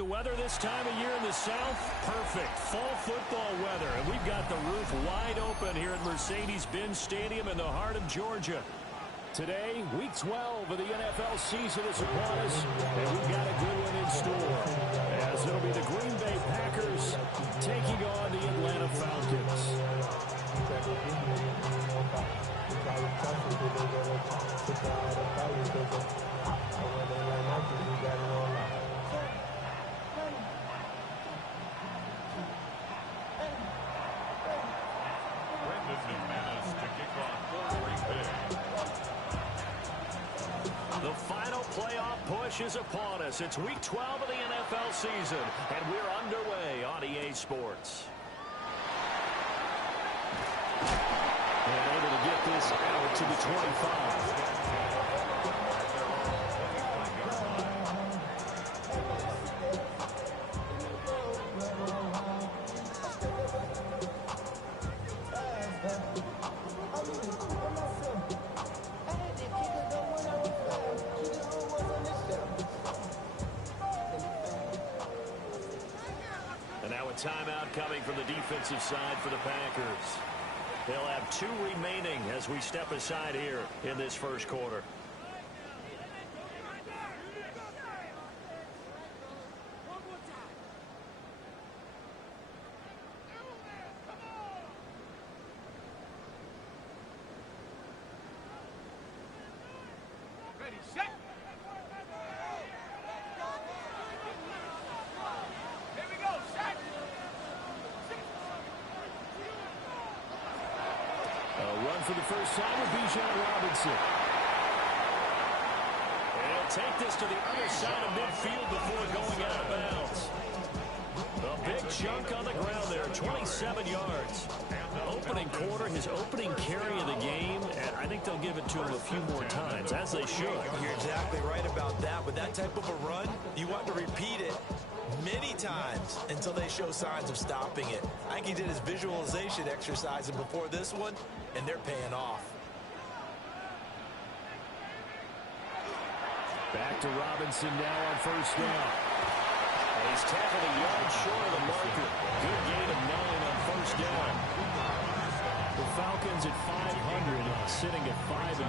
The weather this time of year in the South, perfect. Fall football weather. And we've got the roof wide open here at Mercedes-Benz Stadium in the heart of Georgia. Today, Week 12 of the NFL season is upon us, and we've got a good one in store, as it'll be the Green Bay Packers taking on the Atlanta Falcons. The final playoff push is upon us. It's Week 12 of the NFL season, and we're underway on EA Sports. And able to get this out to the 25. Timeout coming from the defensive side for the Packers. They'll have 2 remaining as we step aside here in this first quarter. Ready, set. For the first time with Bijan Robinson. And he'll take this to the other side of midfield before going out of bounds. A big chunk on the ground there, 27 yards. Opening quarter, his opening carry of the game, and I think they'll give it to him a few more times, as they should. You're exactly right about that. With that type of a run, you want to repeat it many times until they show signs of stopping it. I think he did his visualization exercise before this one, and they're paying off. Back to Robinson now on first down. And he's tackled a yard short of the marker. Good gain of 9 on first down. The Falcons at 500, sitting at 5-5.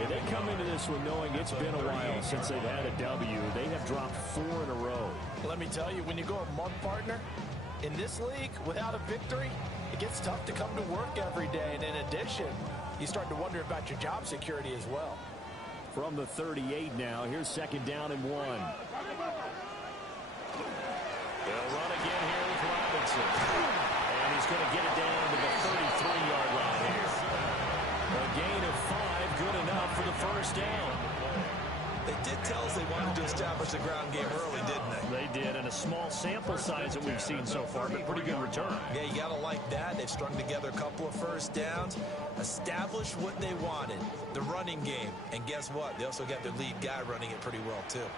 And they come into this one knowing it's been a while since they've had a W. They have dropped 4 in a row. Let me tell you, when you go a month partner, in this league, without a victory, it gets tough to come to work every day. And in addition, you start to wonder about your job security as well. From the 38 now, here's second down and 1. They'll run again here with Robinson. And he's going to get it down to the 33-yard line here. A gain of 5, good enough for the first down. They did tell us they wanted to establish the ground game early, didn't they? They did, and a small sample size that we've seen so far, but pretty good return. Yeah, you got to like that. They've strung together a couple of first downs, established what they wanted, the running game. And guess what? They also got their lead guy running it pretty well, too.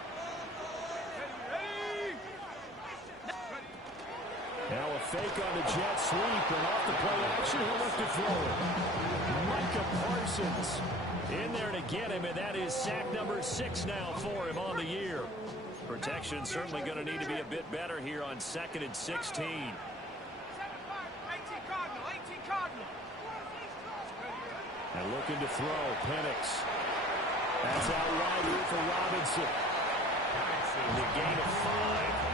Now a fake on the jet sweep, and off the play action, he'll look to throw it. Micah Parsons in there to get him, and that is sack number 6 now for him on the year. Protection certainly going to need to be a bit better here on 2nd and 16. 18 Cardinal. And looking to throw, Penix. That's out wide here for Robinson. The gain of 5.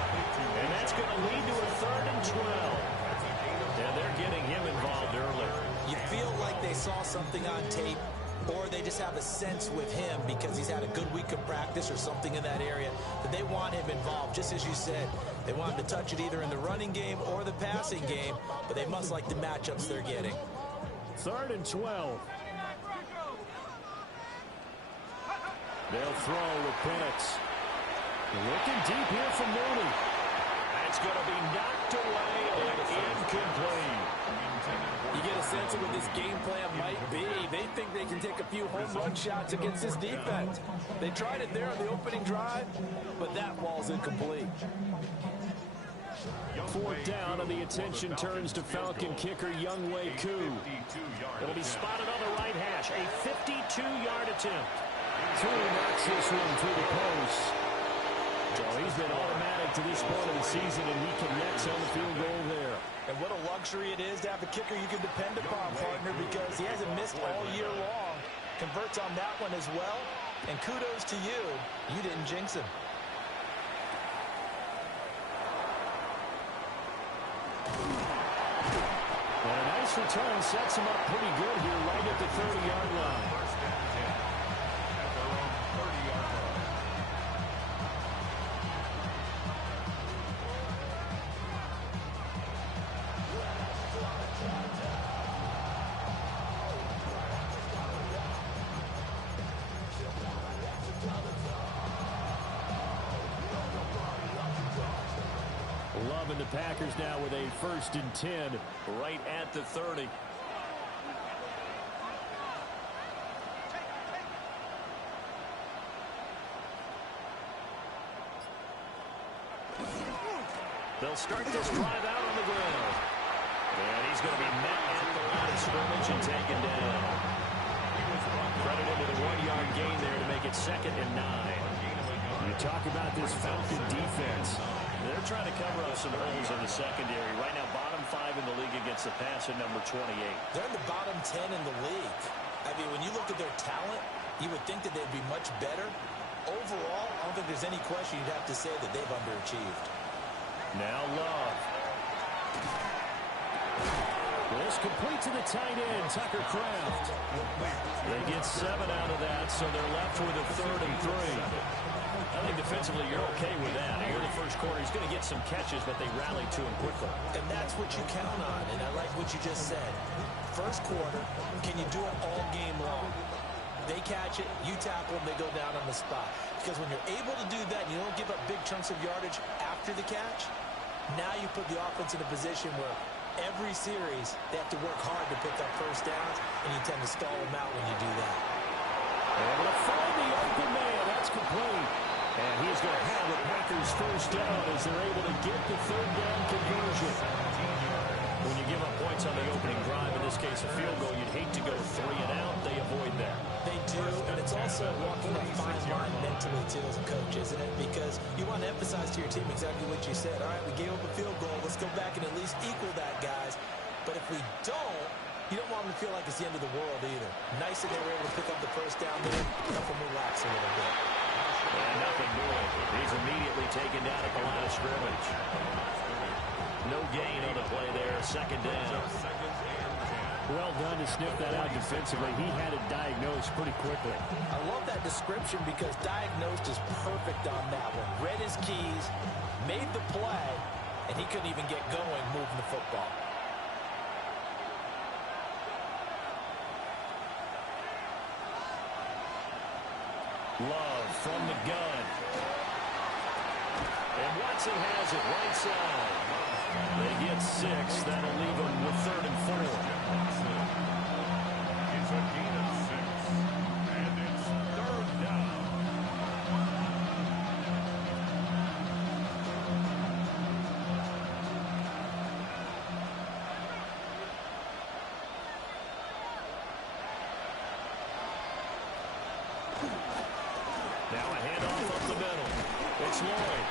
And that's going to lead to a 3rd and 12. And they're getting him involved early. You feel like they saw something on tape, or they just have a sense with him because he's had a good week of practice or something in that area that they want him involved. Just as you said, they want him to touch it either in the running game or the passing game, but they must like the matchups they're getting. 3rd and 12. They'll throw with Penix. Looking deep here for Mooney. That's going to be knocked away and incomplete. You get a sense of what this game plan might be. They think they can take a few home run shots against this defense. They tried it there on the opening drive, but that ball's incomplete. 4th down, and the attention turns to Falcon kicker Younghoe Koo. It'll be spotted on the right hash. A 52-yard attempt. Koo knocks this one through the post. So he's been automatic to this point of the season, and he connects on the field goal there. And what a luxury it is to have a kicker you can depend upon, partner, because he hasn't missed all year long. Converts on that one as well. And kudos to you. You didn't jinx him. And a nice return sets him up pretty good here right at the 30-yard line. Love and the Packers now with a 1st and 10 right at the 30. They'll start this drive out on the ground. And he's going to be met at the line of scrimmage and taken down. Credited to the 1-yard gain there to make it 2nd and 9. You talk about this Falcon defense. They're trying to cover up some holes in the secondary. Right now, bottom 5 in the league against the pass at number 28. They're in the bottom 10 in the league. I mean, when you look at their talent, you would think that they'd be much better. Overall, I don't think there's any question you'd have to say that they've underachieved. Now Love. This complete to the tight end, Tucker Kraft. They get 7 out of that, so they're left with a 3rd and 3. I think defensively you're okay with that. Here in the first quarter, he's going to get some catches, but they rally to him quickly. And that's what you count on, and I like what you just said. First quarter, can you do it all game long? They catch it, you tackle them, they go down on the spot. Because when you're able to do that and you don't give up big chunks of yardage after the catch, now you put the offense in a position where every series they have to work hard to pick up first downs, and you tend to stall them out when you do that. Able to find the open man. That's complete. And he's going to have the Packers first down as they're able to get the 3rd down conversion. When you give up points on the opening drive, in this case a field goal, you'd hate to go 3 and out. They avoid that. They do, and it's also walking that fine line mentally, too, as a coach, isn't it? Because you want to emphasize to your team exactly what you said. All right, we gave up a field goal. Let's go back and at least equal that, guys. But if we don't, you don't want them to feel like it's the end of the world either. Nice that they were able to pick up the first down there. Help them relax a little bit. And nothing doing. He's immediately taken down at the line of scrimmage. No gain on the play there. 2nd down. Well done to sniff that out defensively. He had it diagnosed pretty quickly. I love that description because diagnosed is perfect on that one. Read his keys, made the play, and he couldn't even get going moving the football. Love from the gun. And Watson has it right side. They get 6. That'll leave them with 3rd and 4. It's a gain of 6. And it's 3rd down. Now a handoff up the middle. It's Lloyd.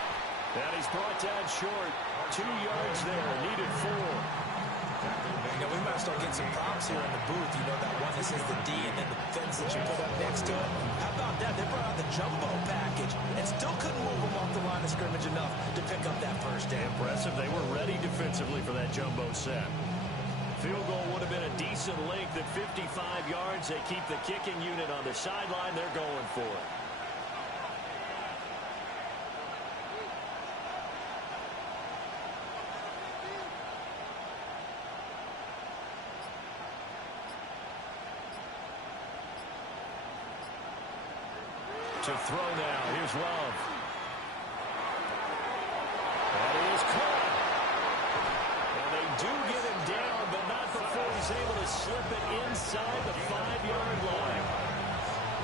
And he's brought down short. 2 yards there. Needed 4. You know, we might start getting some props here in the booth. You know, that one that says the D and then the fence that you put up next to it. How about that? They brought out the jumbo package and still couldn't move them off the line of scrimmage enough to pick up that first down. Impressive. They were ready defensively for that jumbo set. Field goal would have been a decent length at 55 yards. They keep the kicking unit on the sideline. They're going for it. To throw now. Here's Love. That is caught. And they do get him down, but not before he's able to slip it inside the 5-yard line.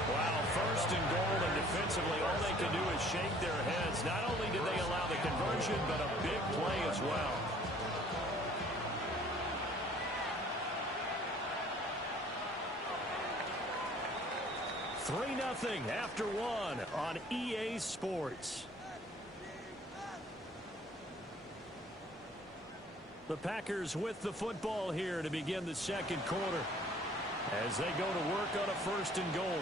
Wow, 1st and goal, and defensively all they can do is shake their heads. Not only did they allow the conversion, but a big play as well. Three 3-0 after 1 on EA Sports. The Packers with the football here to begin the second quarter as they go to work on a 1st and goal.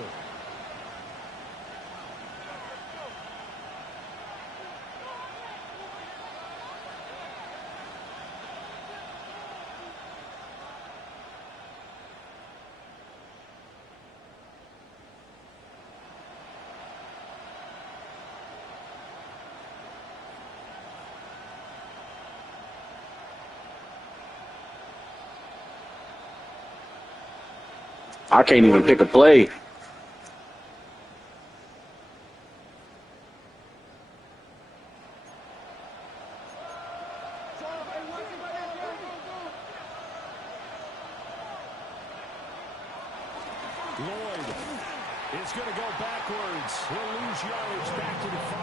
I can't even pick a play. Lloyd is going to go backwards. He'll lose yards back to the 5.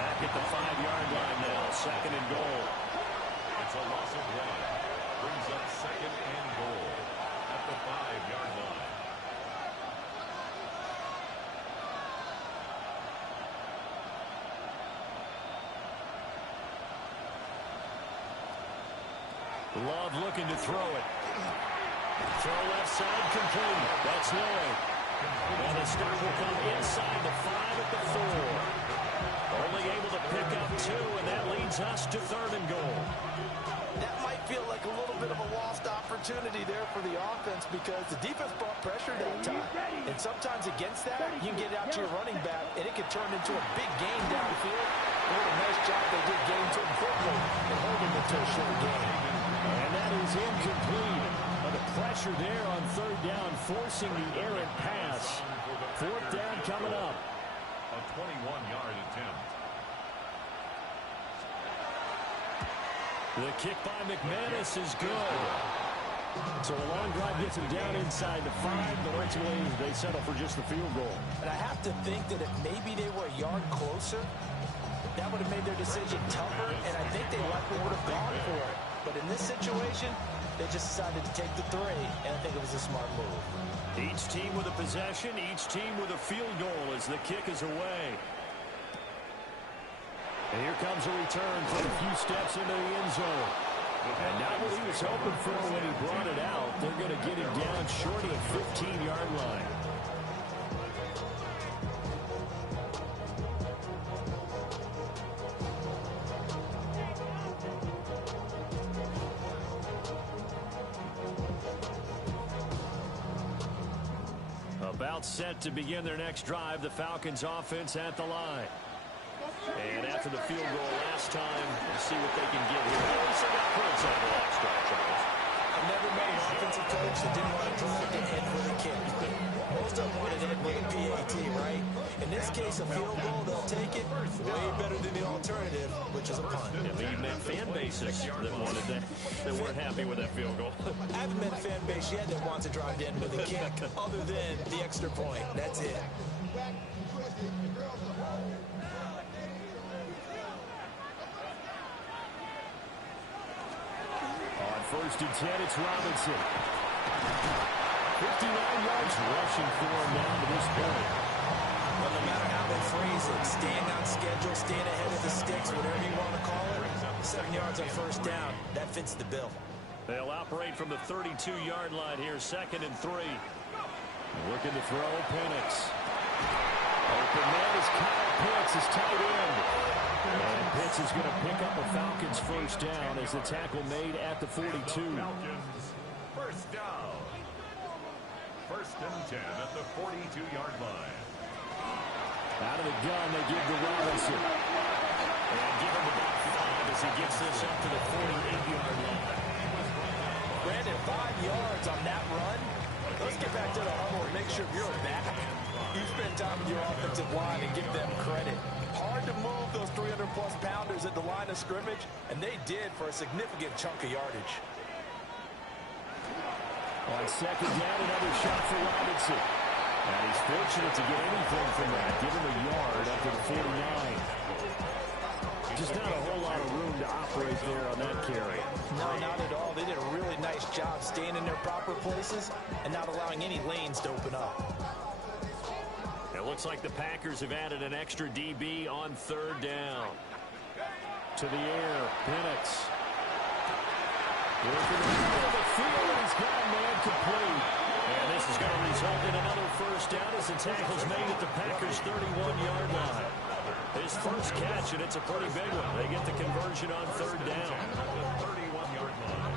Back at the 5-yard line now. 2nd and goal. It's a loss of 1. Brings up 2nd and goal at the 5-yard line. Love looking to throw it. Throw left side complete. That's Lloyd. And the stop will come inside the 5 at the 4. Only able to pick up 2, and that leads us to 3rd and goal. That might feel like a little bit of a lost opportunity there for the offense because the defense brought pressure that time. And sometimes against that, you can get out to your running back, and it can turn into a big game downfield. What a nice job they did getting to him quickly and holding him to a short game. And that is incomplete. The pressure there on 3rd down, forcing the errant pass. 4th down coming up. A 21-yard attempt. The kick by McManus is good. So a long drive gets him down inside the 5, but ultimately they settle for just the field goal. And I have to think that if maybe they were a yard closer, that would have made their decision tougher, and I think they likely would have gone for it. But in this situation, they just decided to take the 3, and I think it was a smart move. Each team with a possession, each team with a field goal as the kick is away. And here comes a return from a few steps into the end zone. And not what he was hoping for when he brought it out. They're going to get him down short of the 15-yard line. About set to begin their next drive, the Falcons offense at the line. And after the field goal last time, we'll see what they can get here. They also got points on the last drive, Charles. I've never met an offensive coach that didn't want to drive to end with a kick. Most of them wanted to end with a PAT, right? In this case, a field goal, they'll take it way better than the alternative, which is a punt. Yeah, but you've met fan bases that wanted that, that weren't happy with that field goal. I haven't met a fan base yet that wants to drive to end with a kick, other than the extra point. That's it. On 1st and 10, it's Robinson. 59 yards rushing for him down to this point. Well, no matter how they phrase it, staying on schedule, staying ahead of the sticks, whatever you want to call it, 7 yards on 1st down, that fits the bill. They'll operate from the 32-yard line here, 2nd and 3. Looking to throw, Penix. Open man is Kyle Pitts, his tight end. And Pitts is going to pick up a Falcons 1st down as the tackle made at the 42. Falcons, 1st down. 1st and 10 at the 42-yard line. Out of the gun, they give to Robinson. And give him about 5 as he gets this up to the 48-yard line. Brandon, 5 yards on that run. Let's get back to the huddle and make sure you're back. You spend time with your offensive line and give them credit. Hard to move those 300-plus pounders at the line of scrimmage, and they did for a significant chunk of yardage. On 2nd down, another shot for Robinson. And he's fortunate to get anything from that. Give him a yard up to the 49. Just not a whole lot of room to operate there on that carry. No, not at all. They did a really nice job staying in their proper places and not allowing any lanes to open up. It looks like the Packers have added an extra DB on 3rd down. To the air, Penix. Working the middle of the field, and he's got a man complete. And this is going to result in another first down as the tackle's made at the Packers' 31-yard line. His first catch, and it's a pretty big one. They get the conversion on third down. 31-yard line.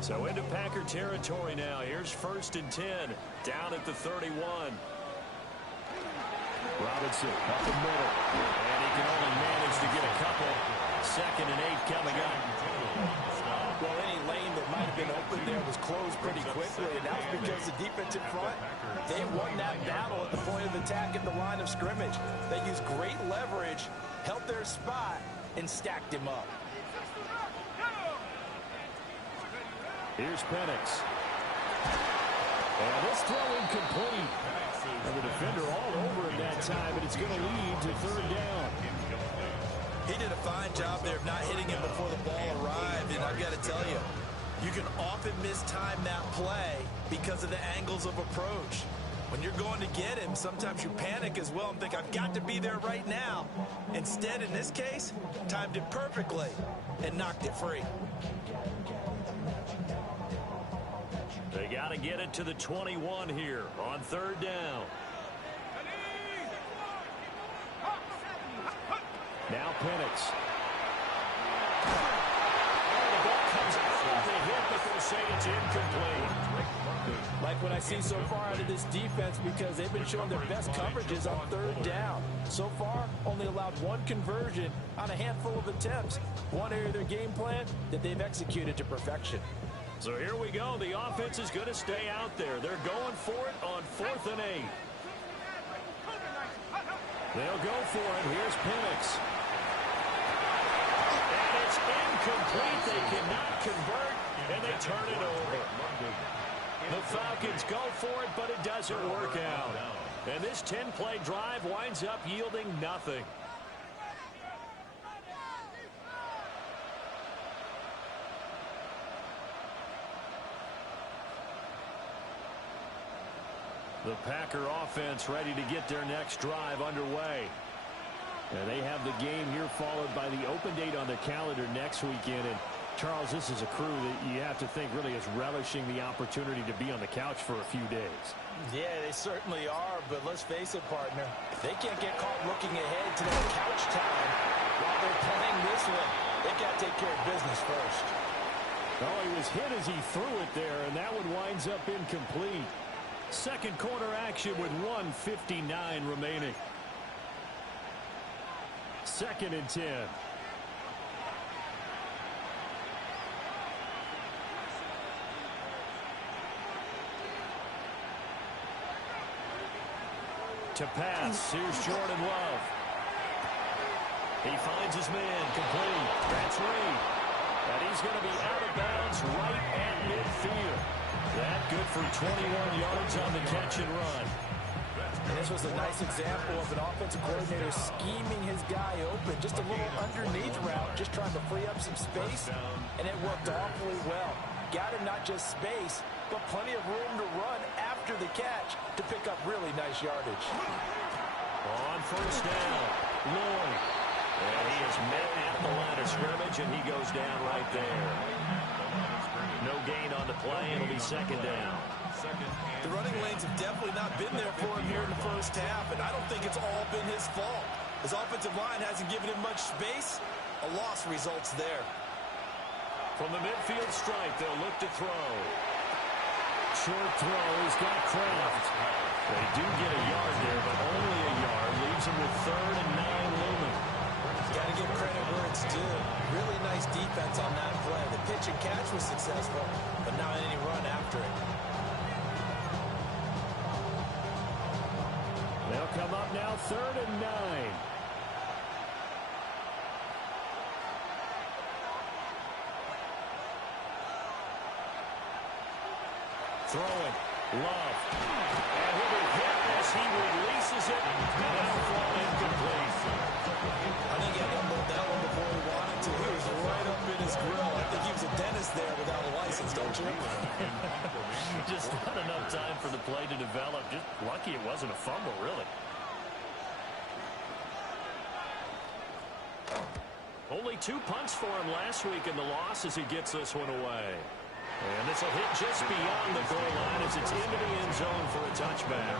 So into Packer territory now. Here's 1st and 10, down at the 31. Robinson up the middle, and he can only manage to get a couple. 2nd and 8 coming up. Well, any lane that might have been open there was closed pretty quickly, and that was because the defensive front, they won that battle at the point of attack at the line of scrimmage. They used great leverage, held their spot, and stacked him up. Here's Penix. And this throw incomplete. And the defender all over it that time, and it's going to lead to 3rd down. He did a fine job there of not hitting him before the ball arrived, and I've got to tell you, you can often mistime that play because of the angles of approach. When you're going to get him, sometimes you panic as well and think, I've got to be there right now. Instead, in this case, timed it perfectly and knocked it free. They got to get it to the 21 here on 3rd down. Now Penix. And the ball comes out of the hit, but they'll say it's incomplete. Like what I see so far out of this defense, because they've been showing their best coverages on 3rd down. So far, only allowed 1 conversion on a handful of attempts. One area of their game plan that they've executed to perfection. So here we go. The offense is going to stay out there. They're going for it on 4th and 8. They'll go for it. Here's Penix. And it's incomplete. They cannot convert, and they turn it over. The Falcons go for it, but it doesn't work out. And this 10-play drive winds up yielding nothing. The Packer offense ready to get their next drive underway. And they have the game here followed by the open date on their calendar next weekend. And Charles, this is a crew that you have to think really is relishing the opportunity to be on the couch for a few days. Yeah, they certainly are, but let's face it, partner. They can't get caught looking ahead to that couch time while they're playing this one. They got to take care of business first. Oh, he was hit as he threw it there, and that one winds up incomplete. Second quarter action with 1:59 remaining. 2nd and 10. To pass, here's Jordan Love. He finds his man, complete. That's Reed. And he's going to be out of bounds right at midfield. That good for 21 yards on the catch and run. And this was a nice example of an offensive coordinator scheming his guy open. Just a little underneath route, just trying to free up some space, and it worked awfully well. Got him not just space, but plenty of room to run after the catch to pick up really nice yardage. On 1st down, Lloyd. And he is met at the line of scrimmage, and he goes down right there. No gain on the play. It'll be 2nd down. The running lanes have definitely not been there for him here in the first half, and I don't think it's all been his fault. His offensive line hasn't given him much space. A loss results there. From the midfield stripe, they'll look to throw. Short throw. He's got Kraft. They do get a yard there, but only a yard. Leaves him with 3rd and 9 looming. Got to give credit where it's due. Really nice defense on that play. The pitch and catch was successful, but not any run after it. They'll come up now 3rd and 9. Throwing. Love. And he'll be hit as he releases it. And it'll fall incomplete. I think he had to that one before he wanted to. He was right up in his grill. I think he was a dentist there without a license, don't unfortunate. Just not enough time for the play to develop. Just lucky it wasn't a fumble, really. Only 2 punts for him last week in the loss as he gets this one away. And this will hit just beyond the goal line as it's into the end zone for a touchback.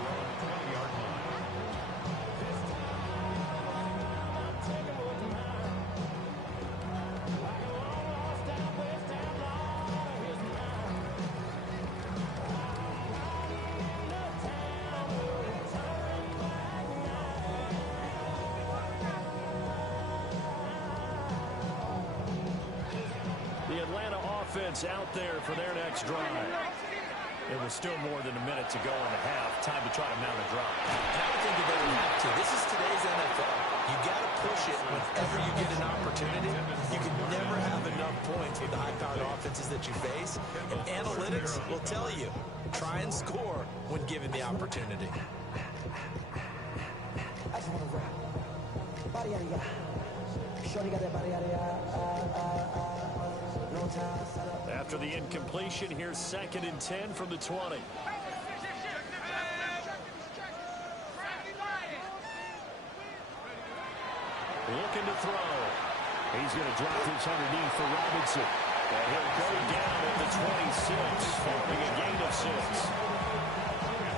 Out there for their next drive. It was still more than a minute to go in the half. Time to try to mount a drive. And I would think that they would have to. This is today's NFL. You got to push it whenever you get an opportunity. You can never have enough points with the high-powered offenses that you face. And analytics will tell you, try and score when given the opportunity. After the incompletion, here's 2nd and 10 from the 20. Looking to throw. He's going to drop this underneath for Robinson. And he'll go down at the 26, following a gain of 6.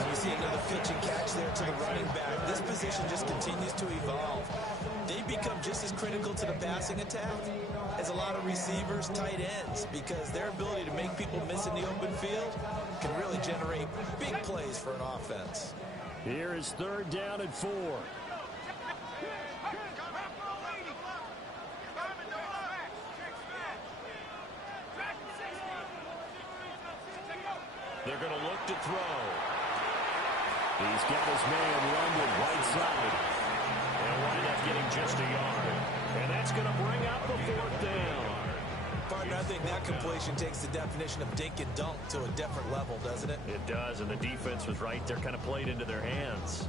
We see another pitch and catch there to the running back. This position just continues to evolve. They become just as critical to the passing attack as a lot of receivers, tight ends, because their ability to make people miss in the open field can really generate big plays for an offense. Here is 3rd down and 4. They're going to look to throw. He's got his man London right side. They'll wind up getting just a yard. And that's going to bring up a 4th down. Partner, I think that completion takes the definition of dink and dunk to a different level, doesn't it? It does, and the defense was right there, kind of played into their hands.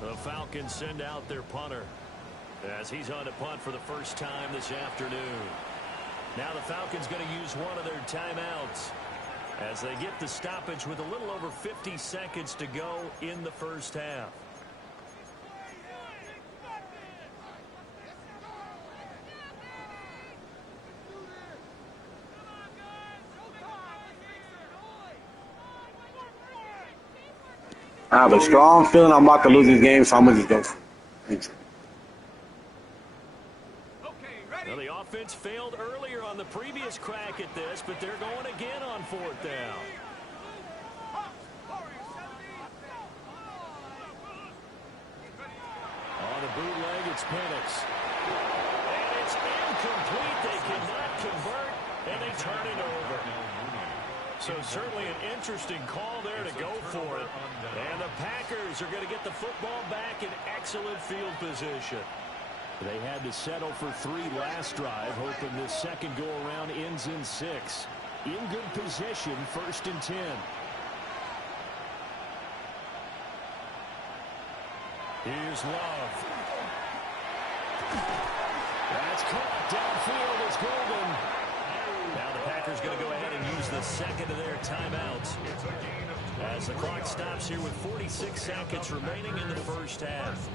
The Falcons send out their punter as he's on to punt for the first time this afternoon. Now the Falcons going to use one of their timeouts as they get the stoppage with a little over 50 seconds to go in the first half. I have a strong feeling I'm about to lose this game, so I'm going to just go. Thanks. Well, the offense failed earlier on the previous crack at this, but they're going again on 4th down. On the bootleg, it's Penix. And it's incomplete. They cannot convert, and they turn it over. So certainly an interesting call there to go for it. And the Packers are going to get the football back in excellent field position. They had to settle for 3 last drive, hoping this second go-around ends in 6. In good position, 1st and 10. Here's Love. That's caught. Downfield is Golden. Now the Packers going to go ahead and use the 2nd of their timeouts as the clock stops here with 46 seconds remaining in the first half.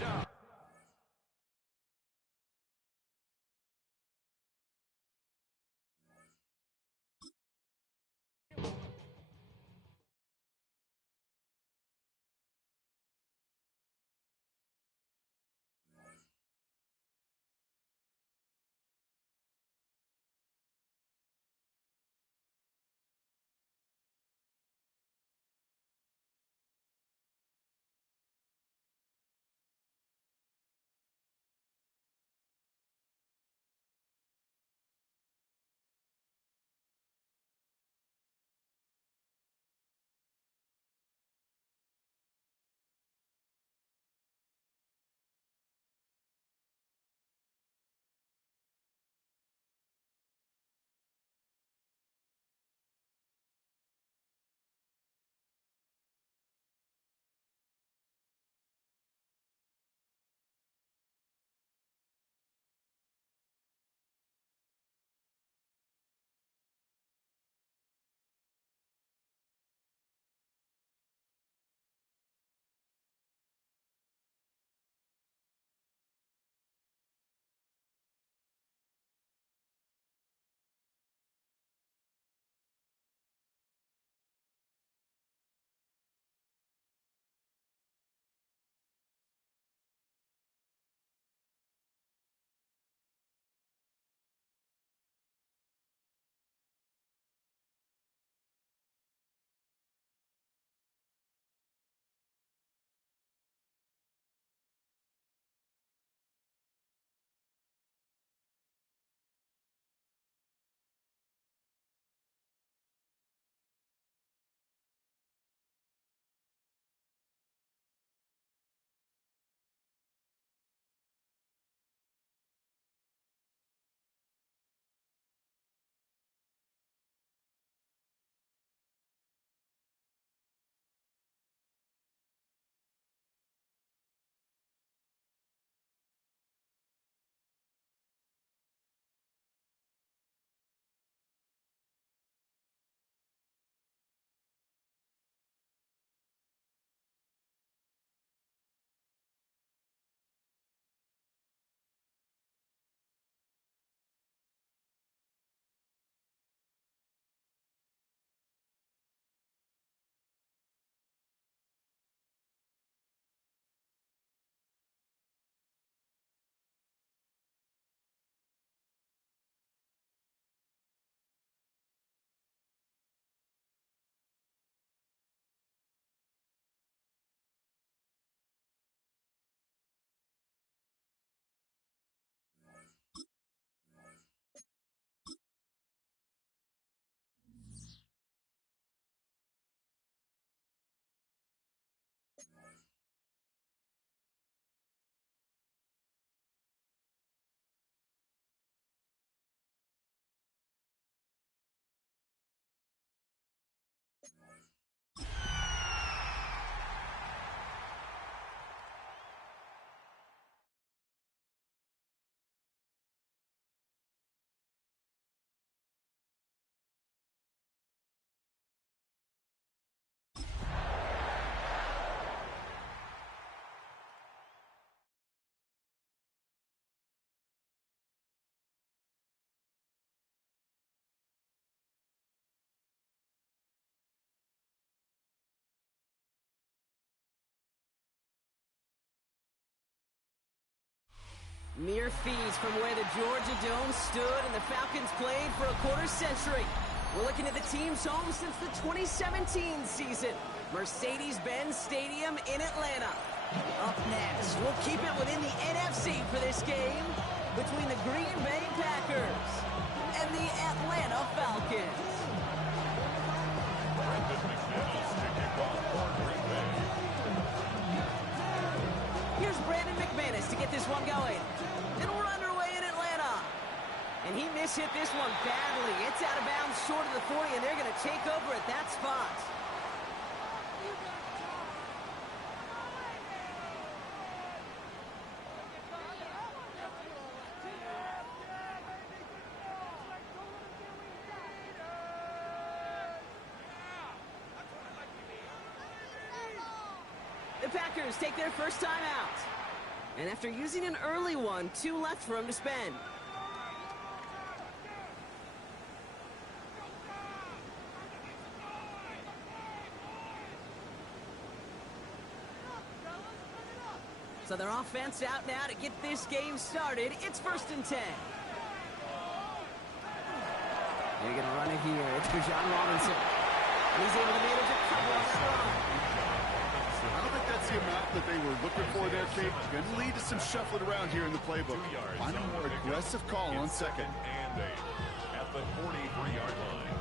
Mere fees from where the Georgia Dome stood and the Falcons played for a quarter century. We're looking at the team's home since the 2017 season. Mercedes-Benz Stadium in Atlanta. Up next, we'll keep it within the NFC for this game between the Green Bay Packers and the Atlanta Falcons. Here's Brandon McManus to get this one going. And we're underway in Atlanta. And he mishit this one badly. It's out of bounds short of the 40, and they're going to take over at that spot. The Packers take their first time out. And after using an early one, 2 left for him to spend. So their offense out now to get this game started. It's 1st and 10. They're going to run it here. It's Bijan Robinson. And he's able to manage a couple of strong. I don't think that's the amount that they were looking for there, Kate. Going to lead to some shuffling around here in the playbook. Find a more aggressive call on second. And 8 at the 43-yard line.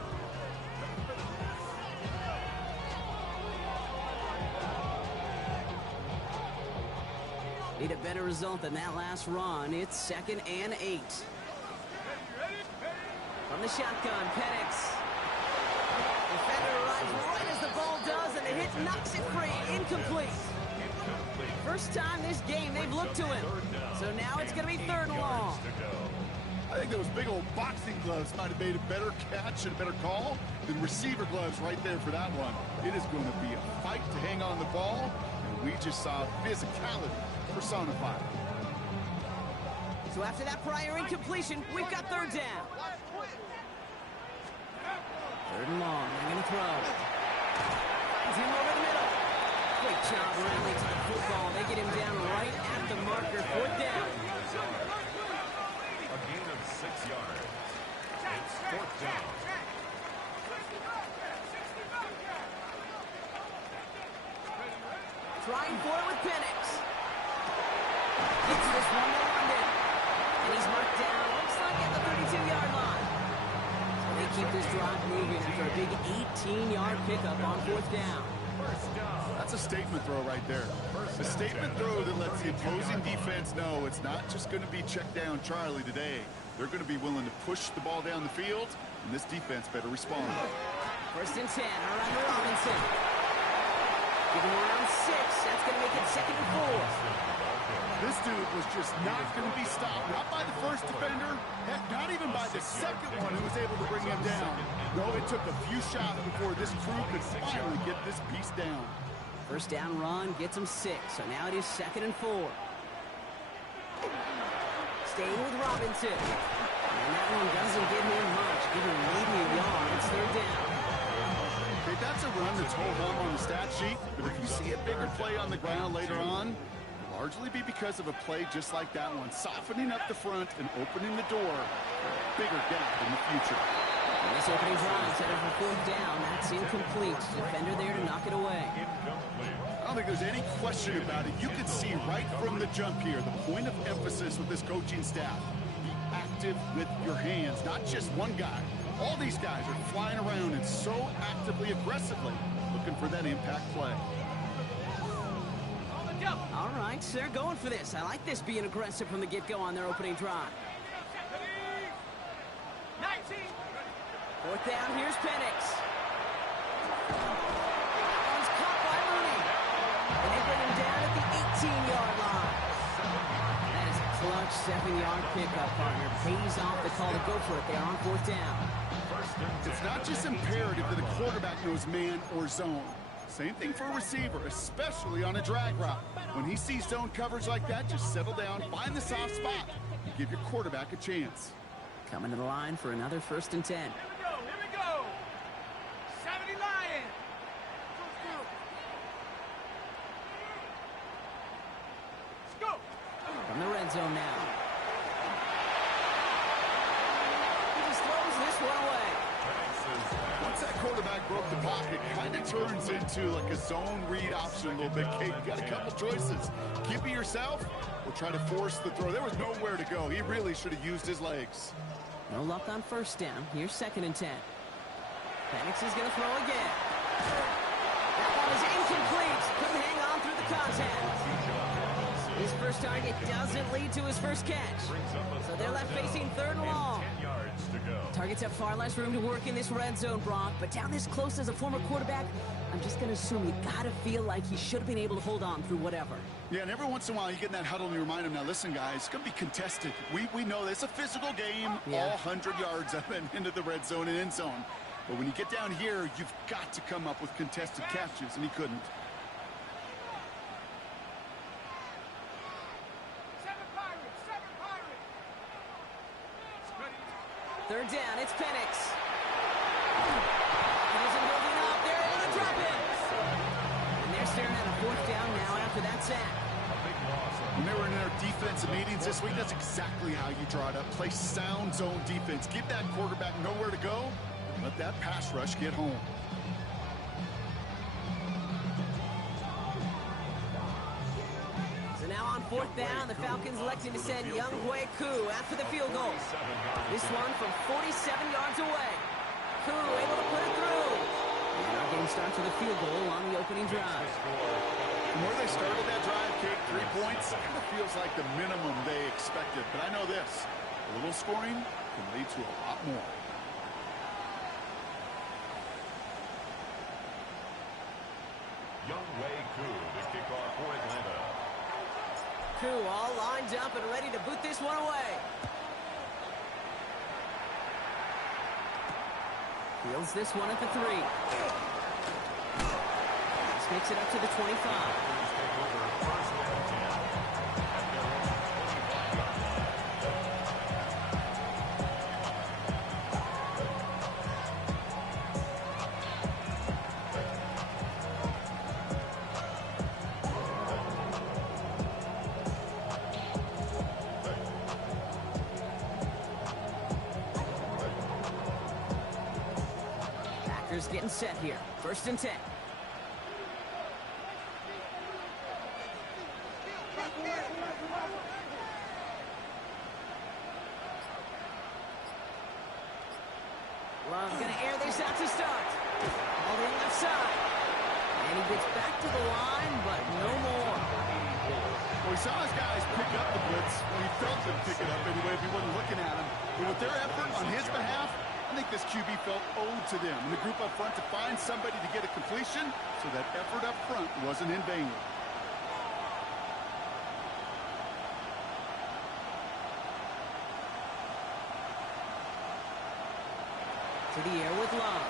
Need a better result than that last run. It's 2nd and 8. From the shotgun, Penix. Defender arrives right as the ball does, and the hit knocks it free. Incomplete. First time this game they've looked to him. So now it's going to be 3rd and long. I think those big old boxing gloves might have made a better catch and a better call than receiver gloves right there for that one. It is going to be a fight to hang on the ball, and we just saw physicality personified. So after that prior incompletion, we've got 3rd down. 3rd and long. They're going to throw. Finds him over the middle. Great job rallying to the football. They get him down right at the marker. 4th down. A gain of 6 yards. It's 4th down. Trying for it with Penix. Gets this one to London. And he's marked down. Looks like at the 32-yard line. So they keep this drive moving after a big 18-yard pickup on 4th down. That's a statement throw right there. A statement throw that lets the opposing defense know it's not just going to be check down Charlie today. They're going to be willing to push the ball down the field, and this defense better respond. 1st and 10, around to Robinson. Giving around 6. That's going to make it 2nd and 4. This dude was just not going to be stopped. Not by the first defender. Heck, not even by the second one who was able to bring him down. No, it took a few shots before this crew could finally get this piece down. 1st down run gets him 6. So now it is 2nd and 4. Staying with Robinson. And that one doesn't give him much. Give him maybe a yard. It's 3rd down. Okay, that's a run that's hold on the stat sheet. But if you see a bigger play on the ground later on, largely be because of a play just like that one, softening up the front and opening the door for a bigger gap in the future. And this opening drive set up for 4th down. That's incomplete. Defender there to knock it away. I don't think there's any question about it. You can see right from the jump here, the point of emphasis with this coaching staff. Be active with your hands, not just one guy. All these guys are flying around and so actively, aggressively looking for that impact play. All right, so they're going for this. I like this being aggressive from the get-go on their opening drive. 4th down, here's Penix. That one's caught by Mooney. And they bring him down at the 18-yard line. That is a clutch 7-yard pickup, partner. Pays off the call to go for it there on 4th down. It's not just imperative that a quarterback knows man or zone. Same thing for a receiver, especially on a drag route. When he sees zone coverage like that, just settle down, find the soft spot, and give your quarterback a chance. Coming to the line for another 1st and 10. Here we go. 70 Lions. Let's go. From the red zone now. quarterback broke the pocket, kind of turns into like a zone read option a little bit. Kate, you got a couple choices. Keep it yourself or try to force the throw. There was nowhere to go. He really should have used his legs. No luck on first down. Here's 2nd and 10. Penix is going to throw again. That one is incomplete. Couldn't hang on through the contact. His first target doesn't lead to his first catch. So they're left facing 3rd and long. Targets have far less room to work in this red zone, Brock. But down this close as a former quarterback, I'm just going to assume you got to feel like he should have been able to hold on through whatever. Yeah, and every once in a while you get in that huddle and you remind him, now listen, guys, it's going to be contested. We know this. It's a physical game, all 100 yards up and into the red zone and end zone. But when you get down here, you've got to come up with contested catches, and he couldn't. 3rd down, it's Penix. He isn't holding up. They're able to drop it. And they're staring at a 4th down now after that sack. When they were in their defensive meetings this week, that's exactly how you draw it up. Play sound zone defense. Give that quarterback nowhere to go, and let that pass rush get home. Now on 4th down, the Falcons electing to send Young Hui Koo after the field goal. This one from 47 yards away. Koo able to put it through. And our game starts with a field goal on the opening drive. From where they started that drive, Kate, 3 points, kind of feels like the minimum they expected. But I know this, a little scoring can lead to a lot more. Young Hui Koo to kick off for Atlanta. Koo all lined up and ready to boot this one away. Fields this one at the 3. This makes it up to the 25. Getting set here. 1st and 10. Love gonna air this out to start. All the left side. And he gets back to the line, but no more. Well, we saw his guys pick up the blitz. We felt them pick it up anyway if he wasn't looking at him. But with their effort on his behalf, I think this QB felt owed to them and the group up front to find somebody to get a completion, so that effort up front wasn't in vain. To the air with Love.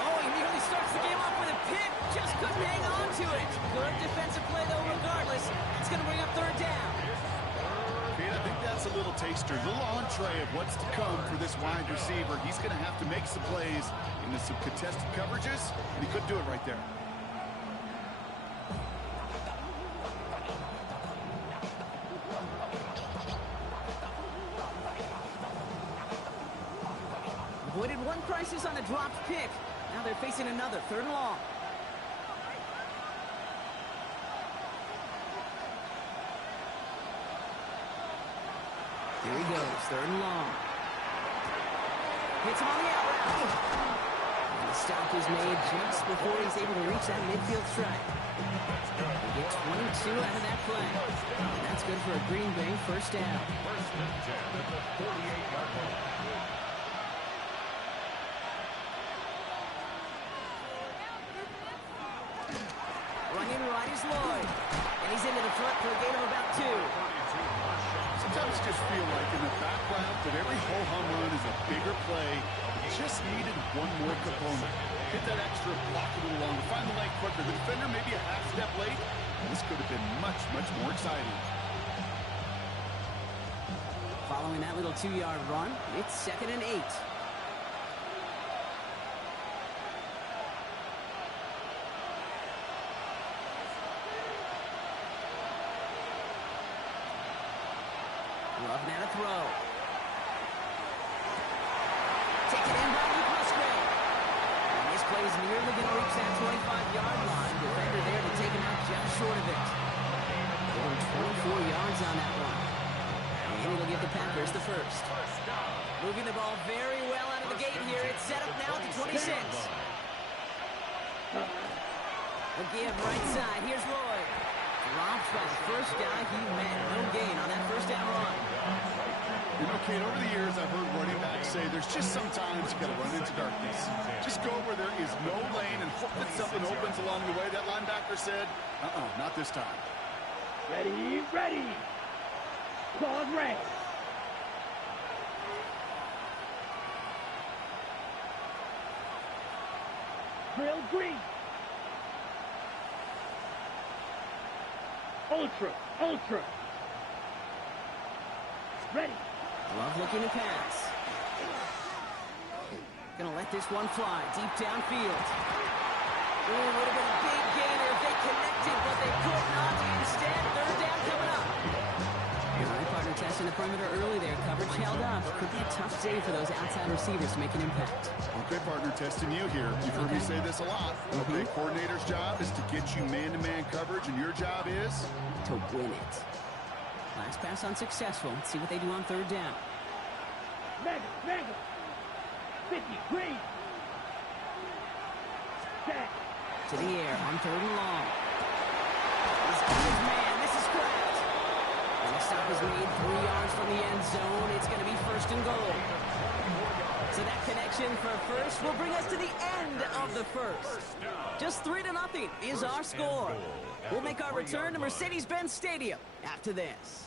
Oh, he nearly starts the game off with a pick. Just couldn't hang on to it. Good defensive play, though, regardless. It's going to bring up 3rd down. I think that's a little taster, a little entree of what's to come for this wide receiver. He's going to have to make some plays into some contested coverages, and he couldn't do it right there. Avoided one crisis on a dropped pick. Now they're facing another 3rd and long. Here he goes, 3rd and long. Hits him on the out route. And the stop is made just before he's able to reach that midfield strike. They get 22 out of that play. And that's good for a Green Bay 1st down. 1st and 10 at the 48-yard line. Running right is Lloyd. And he's into the front for a gain of about 2. Sometimes just feel like in the background that every ho-hum run is a bigger play. It just needed one more component. Hit that extra, block a little longer, find the lane quicker. The defender maybe a half step late. This could have been much, much more exciting. Following that little 2-yard run, it's 2nd and 8. Love now to throw. Taken nearly going to reach that 25-yard line. Defender there to take him out just short of it. Over 24 yards on that one. And it'll give the Packers the first. Moving the ball very well out of the gate here. It's set up now at the 26. A give right side. Here's Lloyd. Dropped by the first guy he met. No gain on that first down run. You know, Kate, over the years, I've heard running backs say there's just sometimes you got to run into darkness. Just go where there is no lane and hope that something opens along the way. That linebacker said, not this time. Ready, ready. Claws red. Drill green. Ultra, ultra. Ready. Love looking to pass. Gonna let this one fly deep downfield. Ooh, would have been a big gainer if they connected, but they could not. Instead, third down coming up. All right, partner testing the perimeter early there. Coverage held up. Could be a tough day for those outside receivers to make an impact. Okay, partner, testing you here. You've heard me say this a lot. Okay, coordinator's job is to get you man-to-man coverage, and your job is? To win it. Last pass unsuccessful. Let's see what they do on third down. Mega. 50, green. Set. To the air on third and long. He's got his man. This is cracked. And the stop is made 3 yards from the end zone. It's going to be first and goal. So that connection for first will bring us to the end of the first. Just 3-0 is our score. We'll make our return to Mercedes-Benz Stadium after this.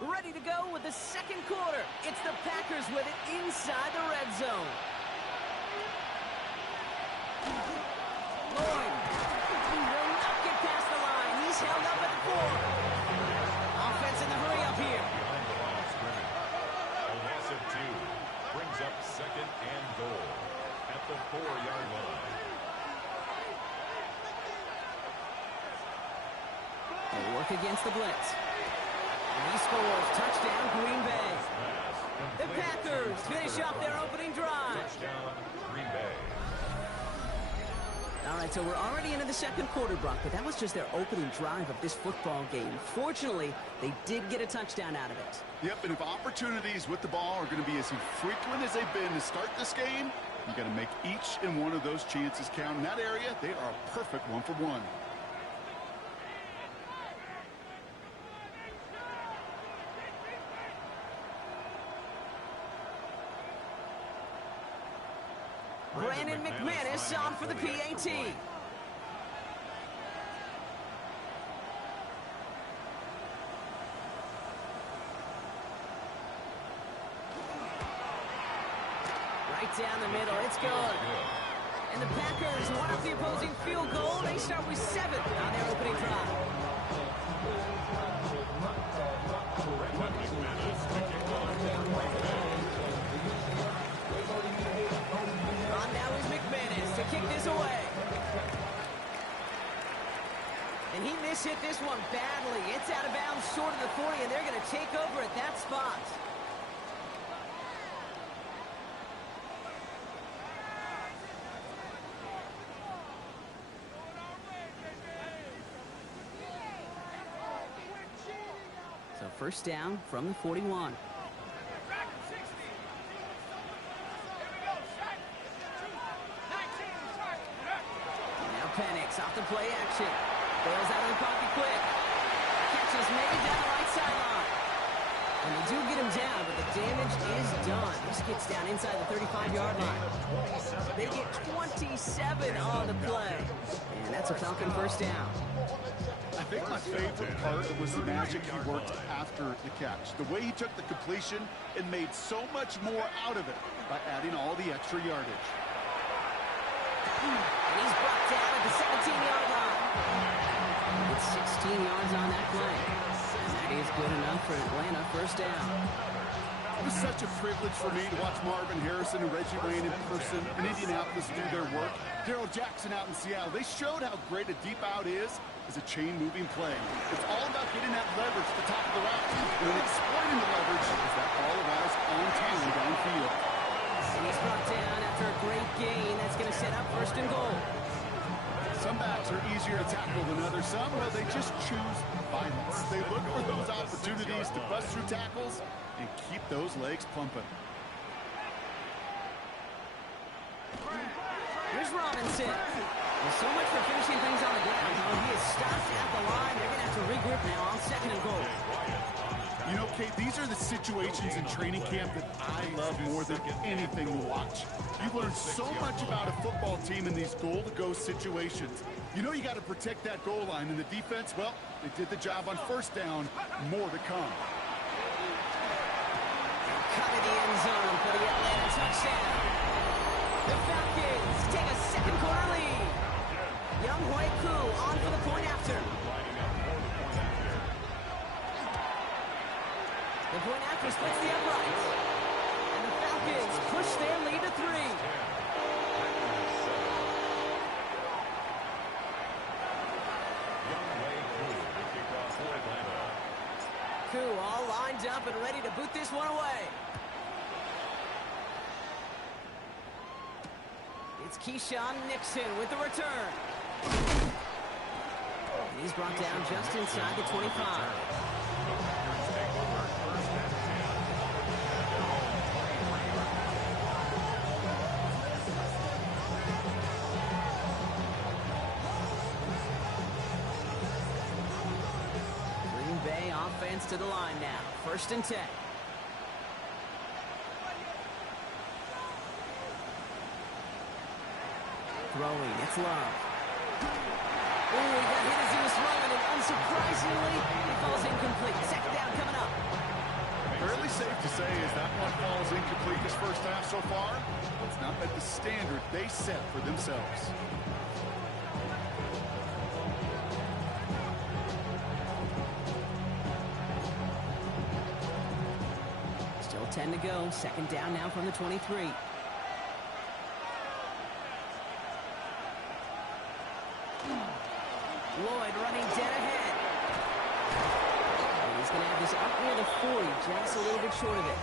Ready to go with the second quarter. It's the Packers with it inside the red zone. Lloyd will not get past the line. He's held up at the 4. Offense in the hurry up here. A loss of 2 brings up second and goal at the 4-yard line. They work against the blitz. And he scores. Touchdown, Green Bay. The Packers finish off their opening drive. Touchdown, Green Bay. All right, so we're already into the second quarter, Brock, but that was just their opening drive of this football game. Fortunately, they did get a touchdown out of it. Yep, and if opportunities with the ball are going to be as infrequent as they've been to start this game, you got to make each and one of those chances count. In that area, they are a perfect 1-for-1. Brandon McManus on for the PAT. Right down the middle. It's good. And the Packers won up the opposing field goal. They start with 7 on their opening drive. To kick this away. And he mishit this one badly. It's out of bounds short of the 40, and they're going to take over at that spot. So first down from the 41. Penix off the play action. Bails out of the pocket quick. Catch is made down the right sideline. And they do get him down, but the damage is done. This gets down inside the 35-yard line. They get 27 on the play. And that's a Falcon first down. I think my favorite part was the magic he worked after the catch. The way he took the completion and made so much more out of it by adding all the extra yardage. And he's brought down at the 17-yard line. It's 16 yards on that play. And that is good enough for Atlanta first down. It was such a privilege for me to watch Marvin Harrison and Reggie Wayne in person in Indianapolis do their work. Darrell Jackson out in Seattle. They showed how great a deep out is as a chain-moving play. It's all about getting that leverage at the top of the route and then exploiting the leverage as that ball arrives on time downfield. He's brought down after a great gain. That's going to set up 1st and goal. Some backs are easier to tackle than others. Some, well, they just choose violence. They look for those opportunities to bust through tackles and keep those legs pumping. Here's Robinson. Well, so much for finishing things on the ground. He is stopped at the line. They're going to have to regroup now on 2nd and goal. You know, Kate, these are the situations in training camp that I love more than anything to watch. You learn so much about a football team in these goal-to-go situations. You know you got to protect that goal line, and the defense, well, they did the job on 1st down. More to come. Cut in the end zone for the Atlanta touchdown. The Falcons take a 2nd quarter lead. Young Hoi Koo on for the point after. The point after splits the uprights. And the Falcons push their lead to 3. Koo all lined up and ready to boot this one away. It's Keyshawn Nixon with the return. And he's brought down just inside the 25. Green Bay offense to the line now. 1st and 10. Throwing, it's Love. Oh, he got hit as he was throwing, and unsurprisingly, he falls incomplete. 2nd down coming up. Fairly safe to say as that one falls incomplete this 1st half so far. It's not met the standard they set for themselves. Still 10 to go. 2nd down now from the 23. Lloyd running dead ahead. And he's going to have this up near the 40, just a little bit short of it.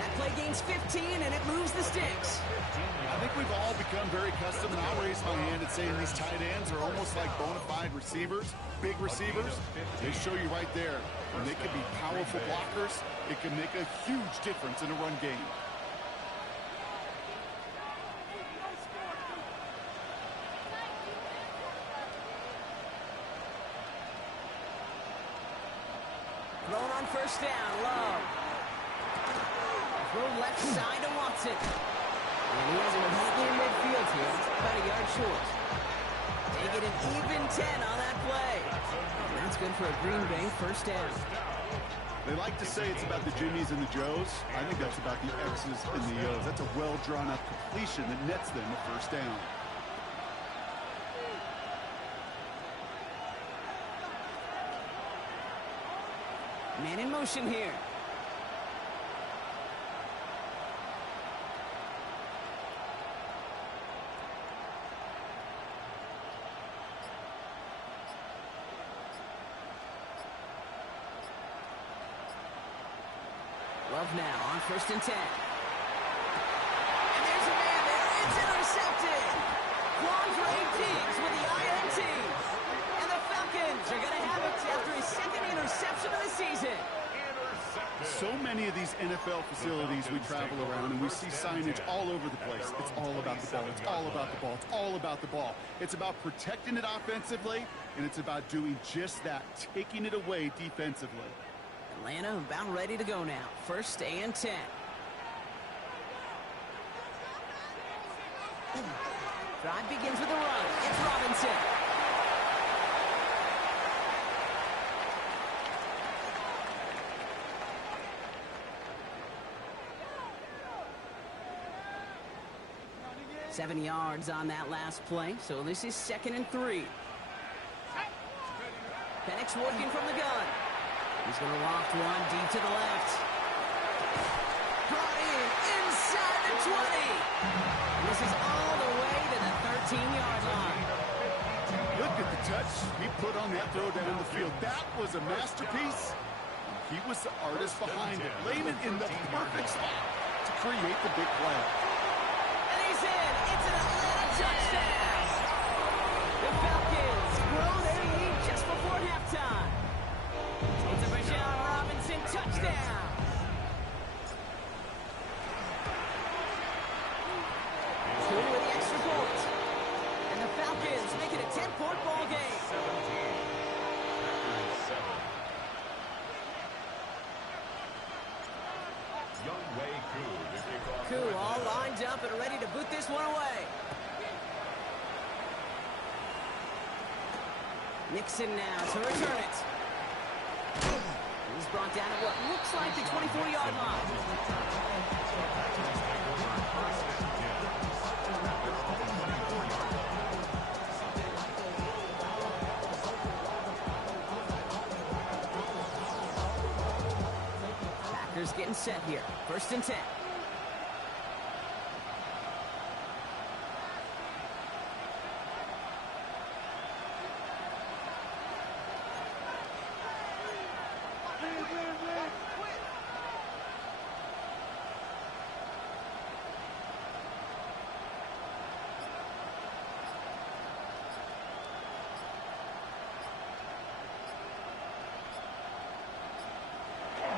That play gains 15, and it moves the sticks. I think we've all become very accustomed, and I'll raise my hand and say these tight ends are almost like bona fide receivers, big receivers. They show you right there. When they can be powerful blockers, it can make a huge difference in a run game. Thrown on 1st down, Love. Throw left side to Watson. And he has it neatly in midfield here. It's about a yard short. They get an even 10 on that play. And that's good for a Green Bay 1st down. They like to say it's about the Jimmies and the Joes. I think that's about the X's and the O's. That's a well-drawn-up completion that nets them a 1st down. Man in motion here. Love now on 1st and 10. And there's a man there. It's intercepted. Quandre Diggs with the INT. And the Falcons are going to have it after his 2nd interception of the season. So many of these NFL facilities we travel around and we see signage all over the place. It's all about the ball. It's all about the ball. It's all about the ball. It's about protecting it offensively, and it's about doing just that, taking it away defensively. Atlanta about ready to go now. 1st and 10. Drive begins with a run. It's Robinson. Seven yards on that last play, so this is 2nd and 3. Penix working from the gun. He's going to loft one deep to the left. And this is all the way to the 13-yard line. Look at the touch he put on that throw down the field. That was a masterpiece. He was the artist behind it, laying it in the perfect spot to create the big play. And he's in. It's an Atlanta touchdown. The Falcons grow their lead just before halftime. It's a Bijan Robinson touchdown. Two with the extra point. And the Falcons make it a 10-point ball game. Koo all lined up and ready to boot this one away. Nixon now to return it. He's brought down at what looks like the 24-yard line. Packers getting set here. 1st and 10.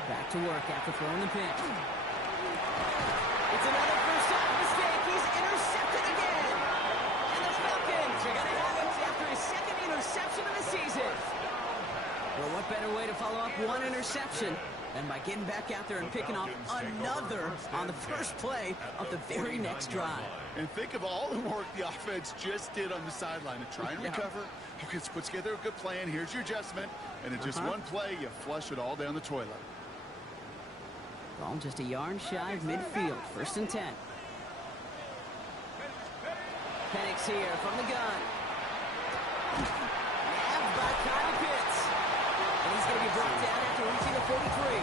Back to work after throwing the pin. It's another first down mistake. He's intercepted again. And the Falcons are going to have it after his 2nd interception of the season. Well, what better way to follow up one interception than by getting back out there and picking off another on the first play of the very next drive. And think of all the work the offense just did on the sideline to try and recover. Okay, let's put together a good plan. Here's your adjustment. And in just one play, you flush it all down the toilet. Ball just a yard shy of midfield. 1st and 10. Penix here from the gun. Nabbed by Kyle Pitts. And he's going to be brought down after reaching the 43.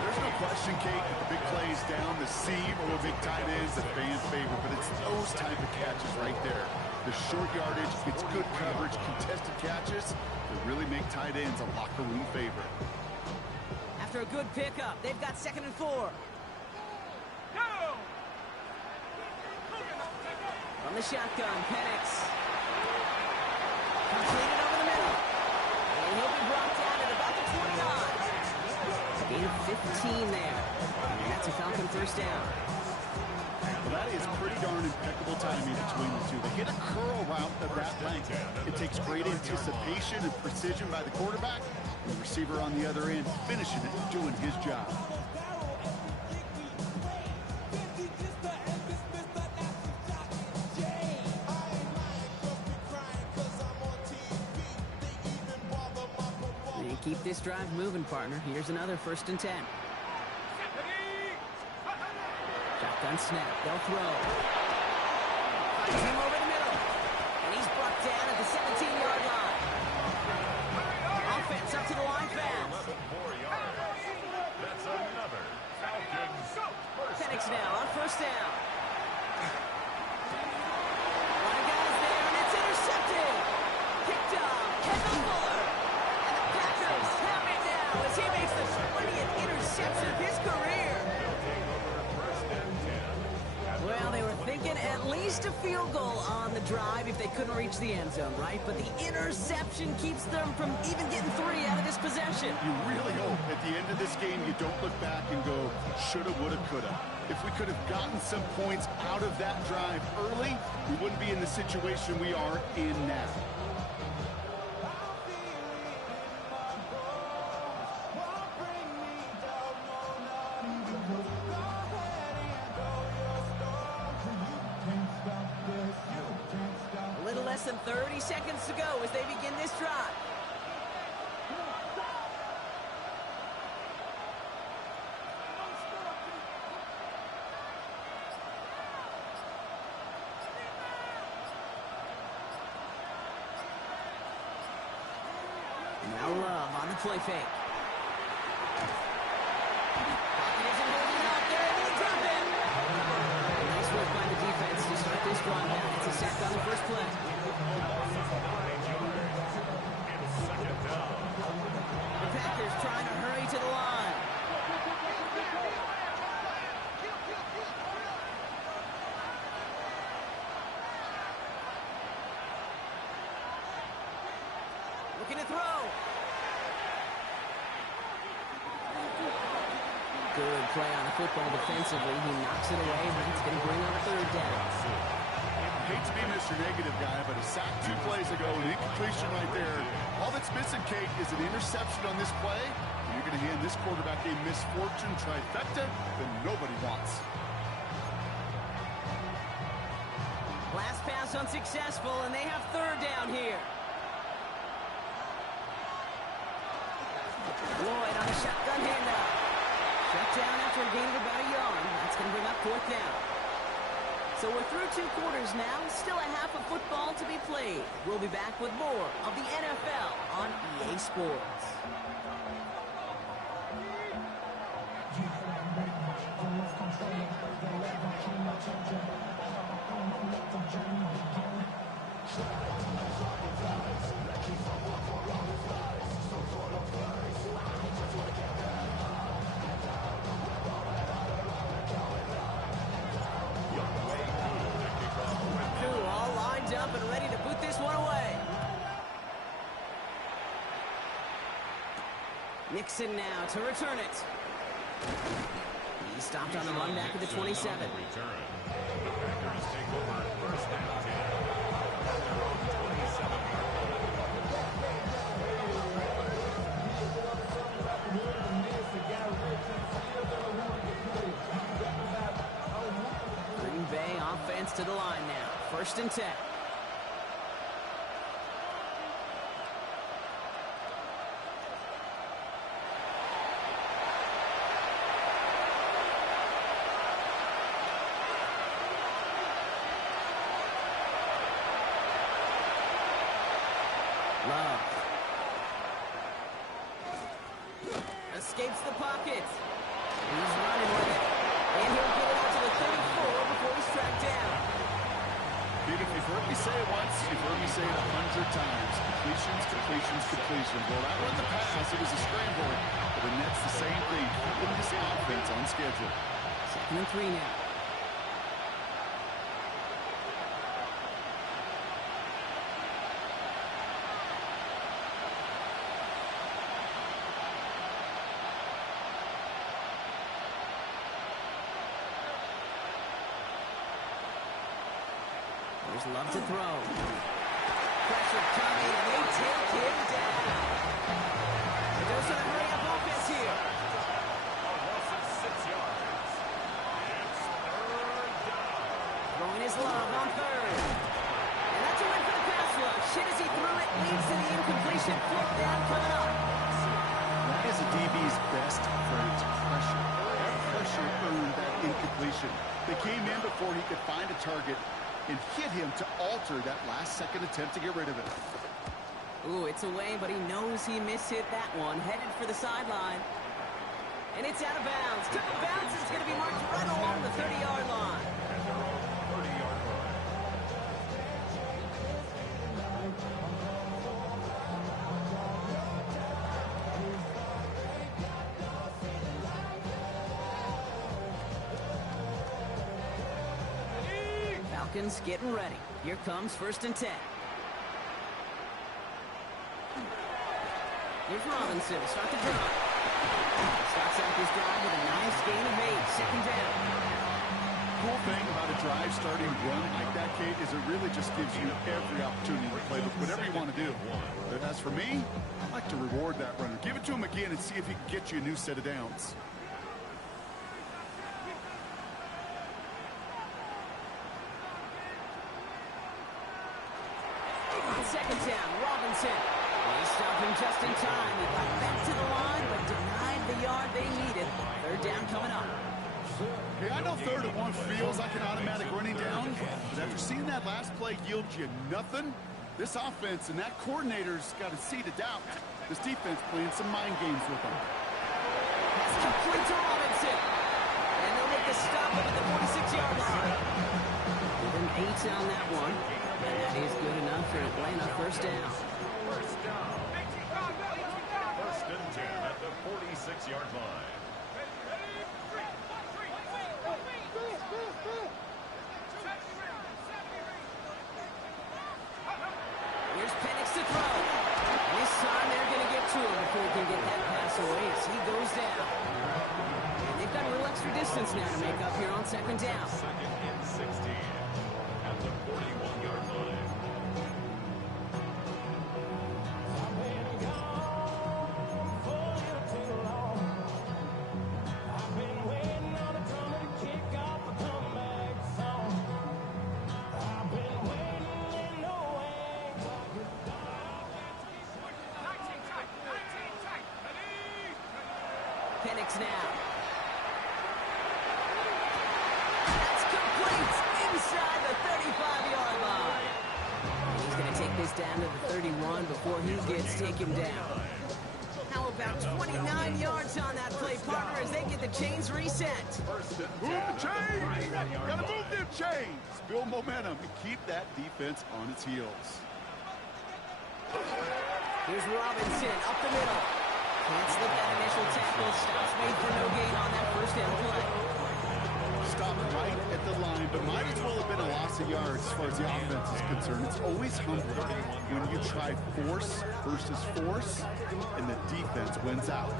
There's no question, Kate, the big plays down the seam or the big tight ends that fan favorite, but it's those type of catches right there. The short yardage, it's good coverage, contested catches that really make tight ends a locker room favorite. After a good pickup, they've got 2nd and 4. From the shotgun, Penix. Completed over the middle. And he'll be brought down at about the 29. Gain of 15 there. And that's a Falcon 1st down. Well, that is pretty darn impeccable timing between the two. They hit a curl route of that length. It takes great anticipation and precision by the quarterback. The receiver on the other end finishing it, doing his job. And keep this drive moving, partner. Here's another 1st and 10. Shotgun snap. They'll throw. Finds him over the middle. And he's brought down at the 17-yard line. Offense up to the line fast. That's another Falcons first Penix down. now on 1st down. A lot of guys there, and it's intercepted. Picked up, Kevin Fuller. And the Packers have it now as he makes the 20th interception of his career. Well, they were thinking at least a field goal on the drive if they couldn't reach the end zone, right? But the interception keeps them from even getting 3 out of this possession. You really hope at the end of this game you don't look back and go, shoulda, woulda, coulda. If we could have gotten some points out of that drive early, we wouldn't be in the situation we are in now. A little less than 30 seconds to go as they begin this drive. Now Love on the play fake. Pocket isn't holding up. They're able to drop it. back on the first play. The Packers trying to hurry to the line. Looking to throw. Good play on the football defensively. He knocks it away, but it's going to bring up third down. Hate to be Mr. Negative guy, but a sack 2 plays ago, an incompletion right there. All that's missing, Kate, is an interception on this play. And you're going to hand this quarterback a misfortune trifecta that nobody wants. Last pass unsuccessful, and they have third down here. Lloyd on the shotgun handoff. Shut down after a gain of about a yard. That's going to bring up fourth down. So we're through 2 quarters now. Still a half of football to be played. We'll be back with more of the NFL on EA Sports. And ready to boot this one away. Nixon now to return it. He stopped on the run back at the 27. Green Bay offense to the line now. 1st and 10. Love. Escapes the pocket. He's running with it. And he'll get it out to the 34 before he's tracked down. Dude, if you've heard me say it once, you've heard me say it 100 times. Completions, completions, completions. Well, that wasn't the pass. It was a scramble. But the Nets the same thing. Keeping this offense on schedule. 2nd and 3 now. There's Love to throw. Pressure coming, and they take him down. There's a hurry-up offense here. Throwing his Love on 3rd. And that's a win for the pass rush. Hit as he threw it, leads to the incompletion. 4th down coming up. That is a DB's best friend, pressure. That pressure earned that incompletion. They came in before he could find a target and hit him to alter that last-second attempt to get rid of it. Ooh, it's away, but he knows he mishit that one. Headed for the sideline. And it's out of bounds. Took a bounce. It's going to be marked right along the 30-yard line. Falcons getting ready. Here comes 1st and 10. Here's Robinson. Start the drive. Starts out this drive with a nice gain of 8. 2nd down. Cool thing about a drive starting run like that, Kate, is it really just gives you every opportunity to play with whatever you want to do. But as for me, I like to reward that runner. Give it to him again and see if he can get you a new set of downs. On 2nd down, Robinson. They stop him just in time. He got back to the line, but denied the yard they needed. 3rd down coming up. Hey, I know 3rd and 1 feels like an automatic running down, but after seeing that last play yield you nothing, this offense and that coordinator's got a seed of doubt. This defense playing some mind games with them. Pass complete to Robinson. And they'll make the stop up at the 46-yard line. With an 8 on that one. And that is good enough for Atlanta. First down. First down. First and 10 at the 46-yard line. Here's Penix to throw. This time they're going to get to him before he can get that pass away as he goes down. And they've got a little extra distance now to make up here on second down. Second and 16 at the 41-yard line. Penix now. That's complete inside the 35-yard line. And he's going to take this down to the 31 before he gets taken down. How about 29 yards on that play, partner, as they get the chains reset. Move the chains! Gotta move them chains! Build momentum and keep that defense on its heels. Here's Robinson up the middle. Can't slip that initial tackle. Stops made for no gain on that first down play. Stopped right at the line, but might as well have been a loss of yards as far as the offense is concerned. It's always humbling when you try force versus force, and the defense wins out.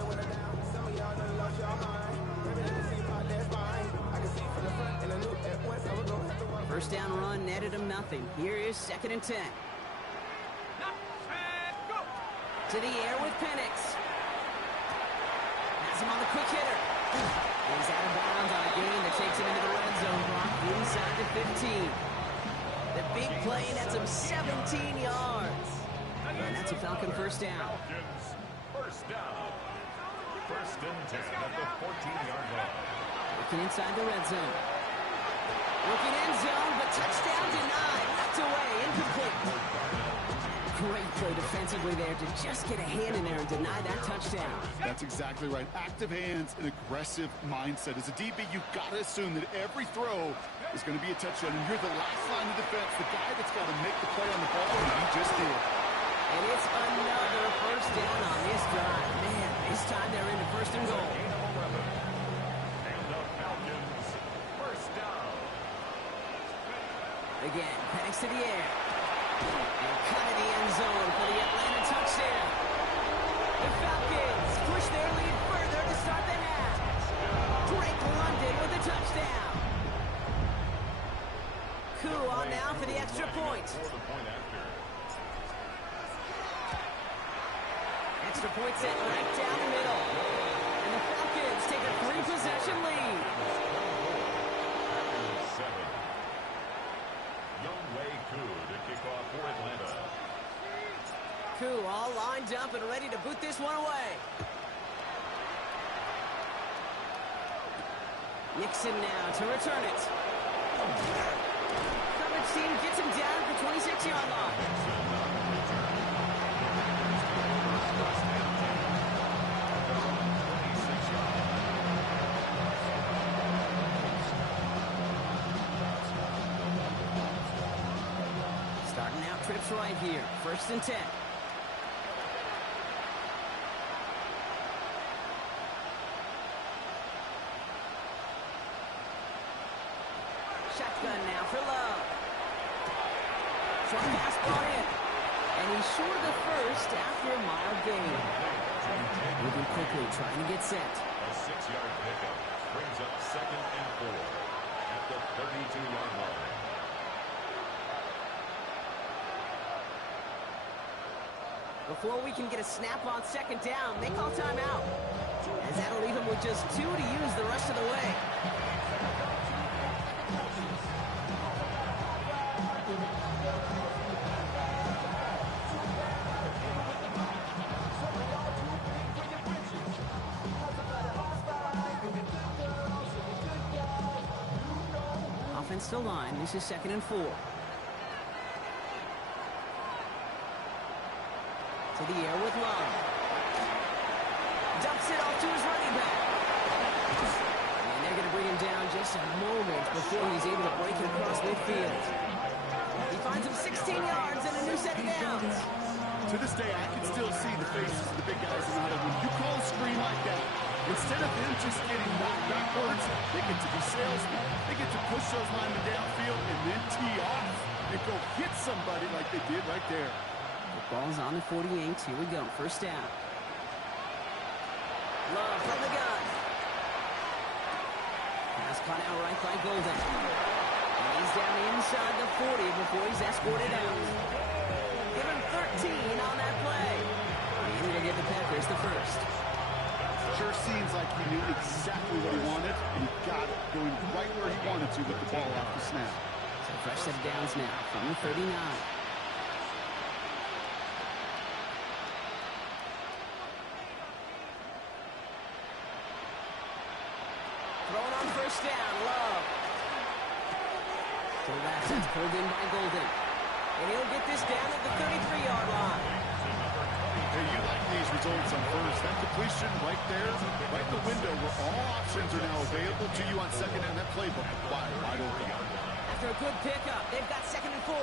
First down run netted him nothing. Here is second and 10. To the air with Penix. Has him on the quick hitter. He's out of bounds on a gain that takes him into the red zone block inside the 15. The big play nets him 17 yards. And that's a Falcon first down. First down. First and 10 at the 14-yard line. Looking inside the red zone. Looking end zone, but touchdown denied. Knocked away, incomplete. Great play defensively there to just get a hand in there and deny that touchdown. That's exactly right. Active hands and aggressive mindset. As a DB, you've got to assume that every throw is going to be a touchdown. And you're the last line of defense, the guy that's got to make the play on the ball, and he just did. And it's another first down on this drive. Man, this time they're into first and goal. And the Falcons, first down. Again, Penix to the air. And cut in the end zone for the Atlanta touchdown. The Falcons push their lead further to start the half. Drake London with a touchdown. Koo on now for the extra point. Extra point set right down the middle. And the Falcons take a 3-possession lead. Koo all lined up and ready to boot this one away. Nixon now to return it. Coverage team gets him down at the 26-yard line. Starting out trips right here. First and 10. Shotgun now for Love. Short pass brought in. And he's short of the first after a mild gain. Moving quickly, trying to get set. A 6-yard pickup brings up second and 4 at the 32-yard line. Before we can get a snap on second down, they call timeout. As that'll leave him with just 2 to use the rest of the way. Offense still line. This is second and 4. To the air with Love. Dumps it off to his running back. And they're going to bring him down just a moment before he's able to break it across midfield. He finds him 16 yards and a new set of downs. To this day, I can still see the faces of the big guys in the huddle. When you call a screen like that, instead of them just getting knocked backwards, they get to be salesmen. They get to push those linemen downfield and then tee off and go hit somebody like they did right there. The ball's on the 48. Here we go. First down. Love from the gun. Pass caught out right by Golden. And he's down inside the 40 before he's escorted out. Give him 13 on that play. And he'll give the Packers the first. Sure seems like he knew exactly what he wanted, and he got it, going right where he wanted to with the ball off the snap. So fresh set of downs now from the 39. Throwing on first down, Love. So that's pulled in by Golden. And he'll get this down at the 33-yard line. Hey, you like these results on first. That completion right there, right in the window where all options are now available to you on second and that playbook wide open. After a good pickup, they've got 2nd and 4.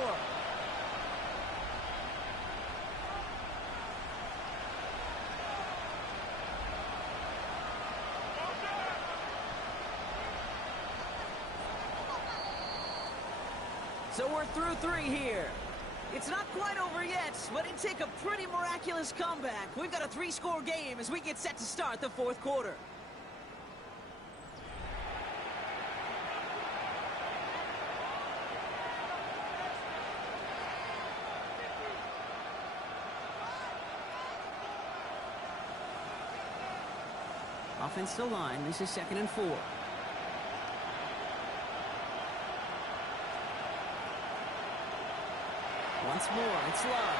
So we're through 3 here. It's not quite over yet, but it'd take a pretty miraculous comeback. We've got a 3-score game as we get set to start the 4th quarter. Offensive line, this is 2nd and 4. Once more, it's Love.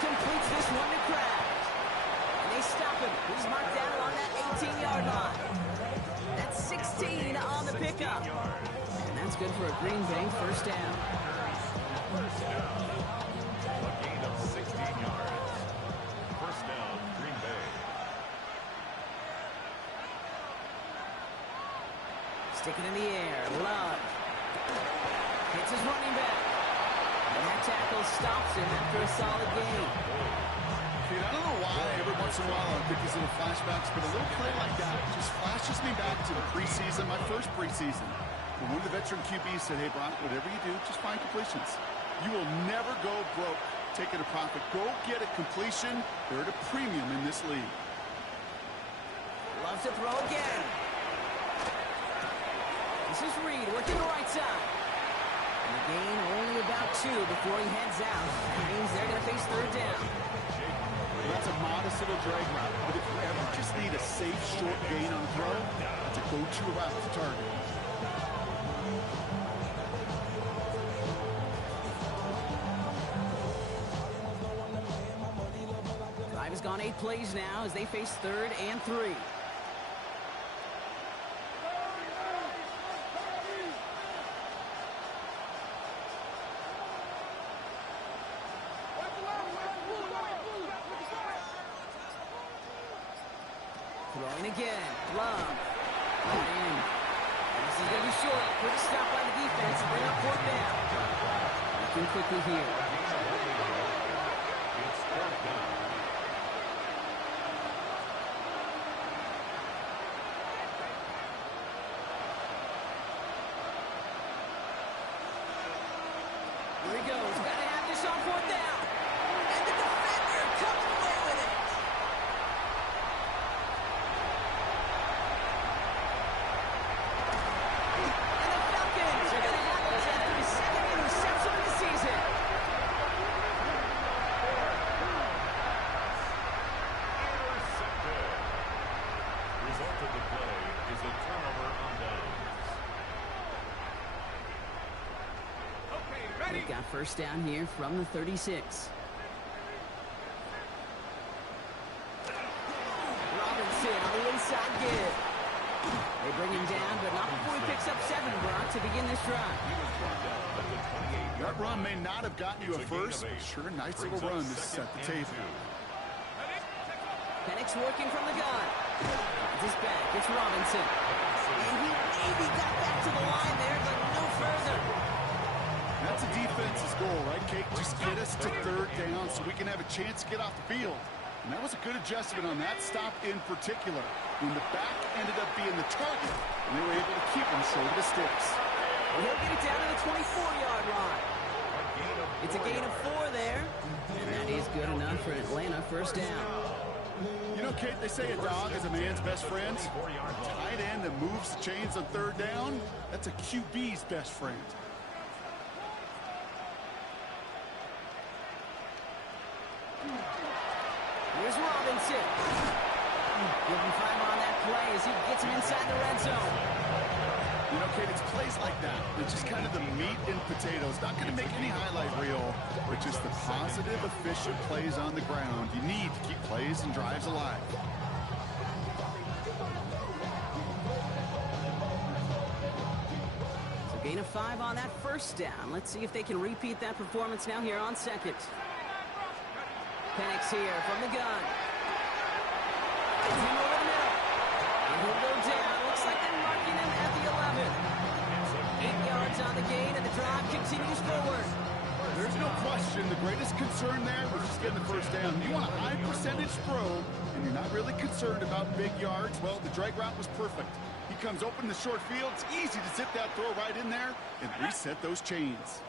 Completes this one to Kraft. And they stop him. He's marked down along that 18-yard line. That's 16 on the pickup. And that's good for a Green Bay first down. First down. A gain of 16 yards. First down, Green Bay. Stick it in the air. Love. Hits his running back. And that tackle stops him after a solid gain. Dude, I don't know why every once in a while I get these little flashbacks, but a little play like that just flashes me back to the preseason, my first preseason. When one of the veteran QBs said, hey, Brock, whatever you do, just find completions. You will never go broke taking a profit. Go get a completion. They're at a premium in this league. Loves to throw again. This is Reed working the right side. And the gain only about 2 before he heads out. That means they're going to face 3rd down. That's a modest little drag route. But if you ever just need a safe, short gain on the throw, that's a go-to route to target. Drive has gone 8 plays now as they face 3rd and 3. Throwing again. Love. Got in. And this is going to be short. Quick stop by the defense. Bring up 4th down. Looking quickly here. It's 4th down. Here he goes. Got to have this on 4th down. And the defender comes away with it. And the Falcons are going to have their 2nd interception of the season. Intercepted. Result of the play is a turnover on downs. We've got first down here from the 36. Robinson on the inside give. They bring him down, but not before he picks up 7, Brock, to begin this drive. That run may not have gotten you a first, but sure, nice little run to set the table. Penix working from the gun. Finds his back. It's Robinson. And he maybe got back to the line there, but no further. That's a defense's goal, right, Kate? Just get us to third down so we can have a chance to get off the field. And that was a good adjustment on that stop in particular, when the back ended up being the target, and they were able to keep him short of the sticks. And he'll get it down to the 24-yard line. It's a gain of 4 there, and that is good enough for Atlanta first down. You know, Kate, they say a dog is a man's best friend. A tight end that moves the chains on third down, that's a QB's best friend. Here's Robinson. Give him 5 on that play as he gets him inside the red zone. You know, Kate, it's plays like that. It's just kind of the meat and potatoes. Not going to make any highlight reel, but just the positive, efficient plays on the ground. You need to keep plays and drives alive. So gain of 5 on that first down. Let's see if they can repeat that performance now here on second. Penix here from the gun. Gets him over the middle. And he'll go down. Looks like they're marking him at the 11. 8 yards on the gain, and the drive continues forward. There's no question the greatest concern there was just getting the first down. You want a high percentage throw, and you're not really concerned about big yards. Well, the drag route was perfect. He comes open in the short field. It's easy to zip that throw right in there and reset those chains.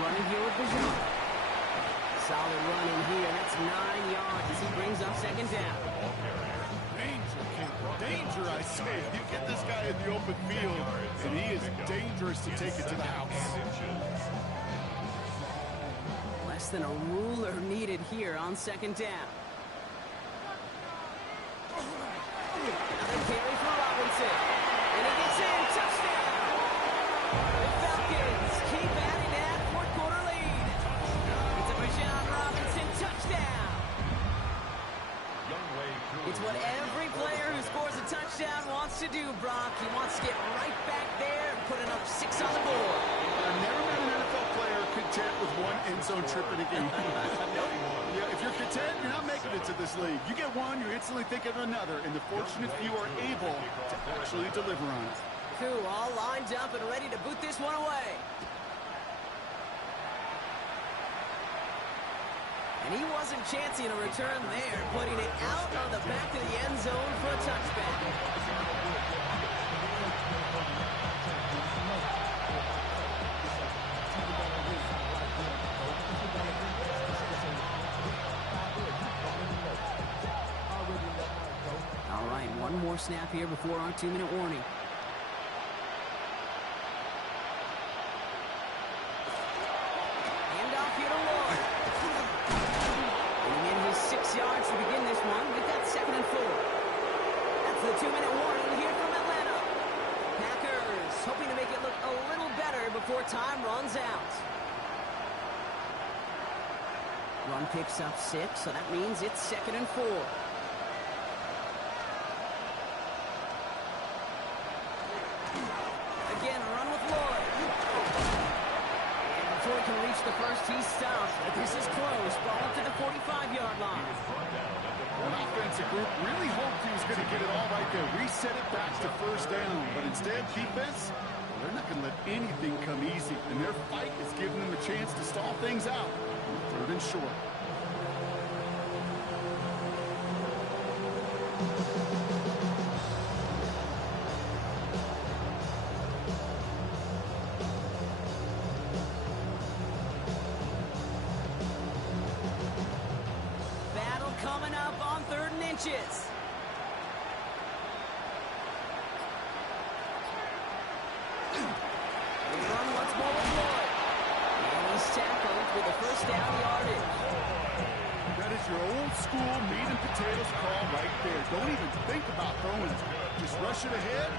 Running here with Bijan. Solid running here. That's 9 yards as he brings up second down. Danger, King. Danger, I say. You get this guy in the open field, and he is dangerous to take it to the house. Less than a ruler needed here on second down. Another carry for Robinson. And he gets in. Touchdown. The Falcons keep adding that fourth-quarter lead. It's a Bijan Robinson touchdown. It's what every player who scores a touchdown wants to do, Brock. He wants to get right back there and put enough 6 on the board. I've never met an NFL player content with one end zone trip in a game. Yeah, if you're content, you're not making it to this league. You get one, you're instantly thinking of another, and the fortunate few are able to actually deliver on it. Two all lined up and ready to boot this one away. And he wasn't chancing a return there, putting it out on the back of the end zone for a touchback. All right, one more snap here before our 2-minute warning. Handoff here to Lloyd. Getting in his 6 yards to begin this one. We've got 2nd and 4. That's the 2-minute warning here from Atlanta. Packers hoping to make it look a little better before time runs out. Run picks up 6, so that means it's 2nd and 4. Again, a run with Lloyd. And before he can reach the first, he's stopped. But this is close. Ball up to the 45-yard line. An offensive group really hoped he was going to get it all right there. Reset it back to first down. But instead, defense, well, they're not going to let anything come easy. And their fight is giving them a chance to stall things out. 3rd and short. Battle coming up on 3rd and inches. They run once more with Lloyd. And he's tackled with the first down yardage. That is your old school meat and potatoes call right there. Don't even think about throwing it. Just rush it ahead.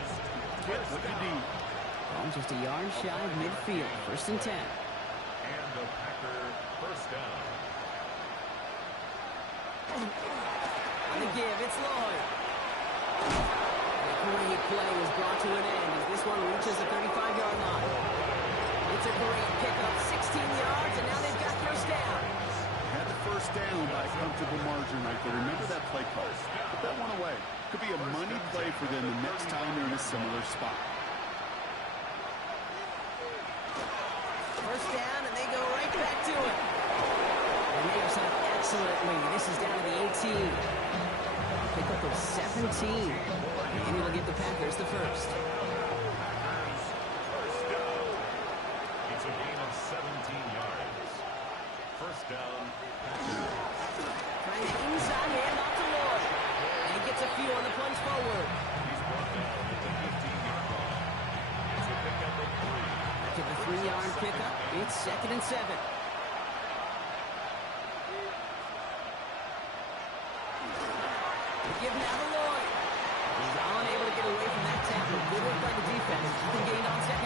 Get what you need. Ball just a yard shy of midfield. 1st and 10. And the Packer first down. On the give, it's Lloyd. A great play was brought to an end as this one reaches the 35-yard line. It's a great pickup, 16 yards, and now they've got first down. comfortable margin right there. Remember that play call. Put that one away. Could be a money play for them the next time they're in a similar spot. First down, and they go right back to it. And they are set up excellently. This is down to the 18. Pickup of 17. And it'll give the Packers the first. First down. It's a gain of 17 yards. First down. Trying to inside hand off to Lloyd. And he gets a few on the plunge forward. He's brought down at the 15-yard line. It's a pickup of 3. To the 3-yard pickup, it's 2nd and 7. Give now to Lloyd. He's unable to get away from that tackle. Good work by the defense. He gained on 2nd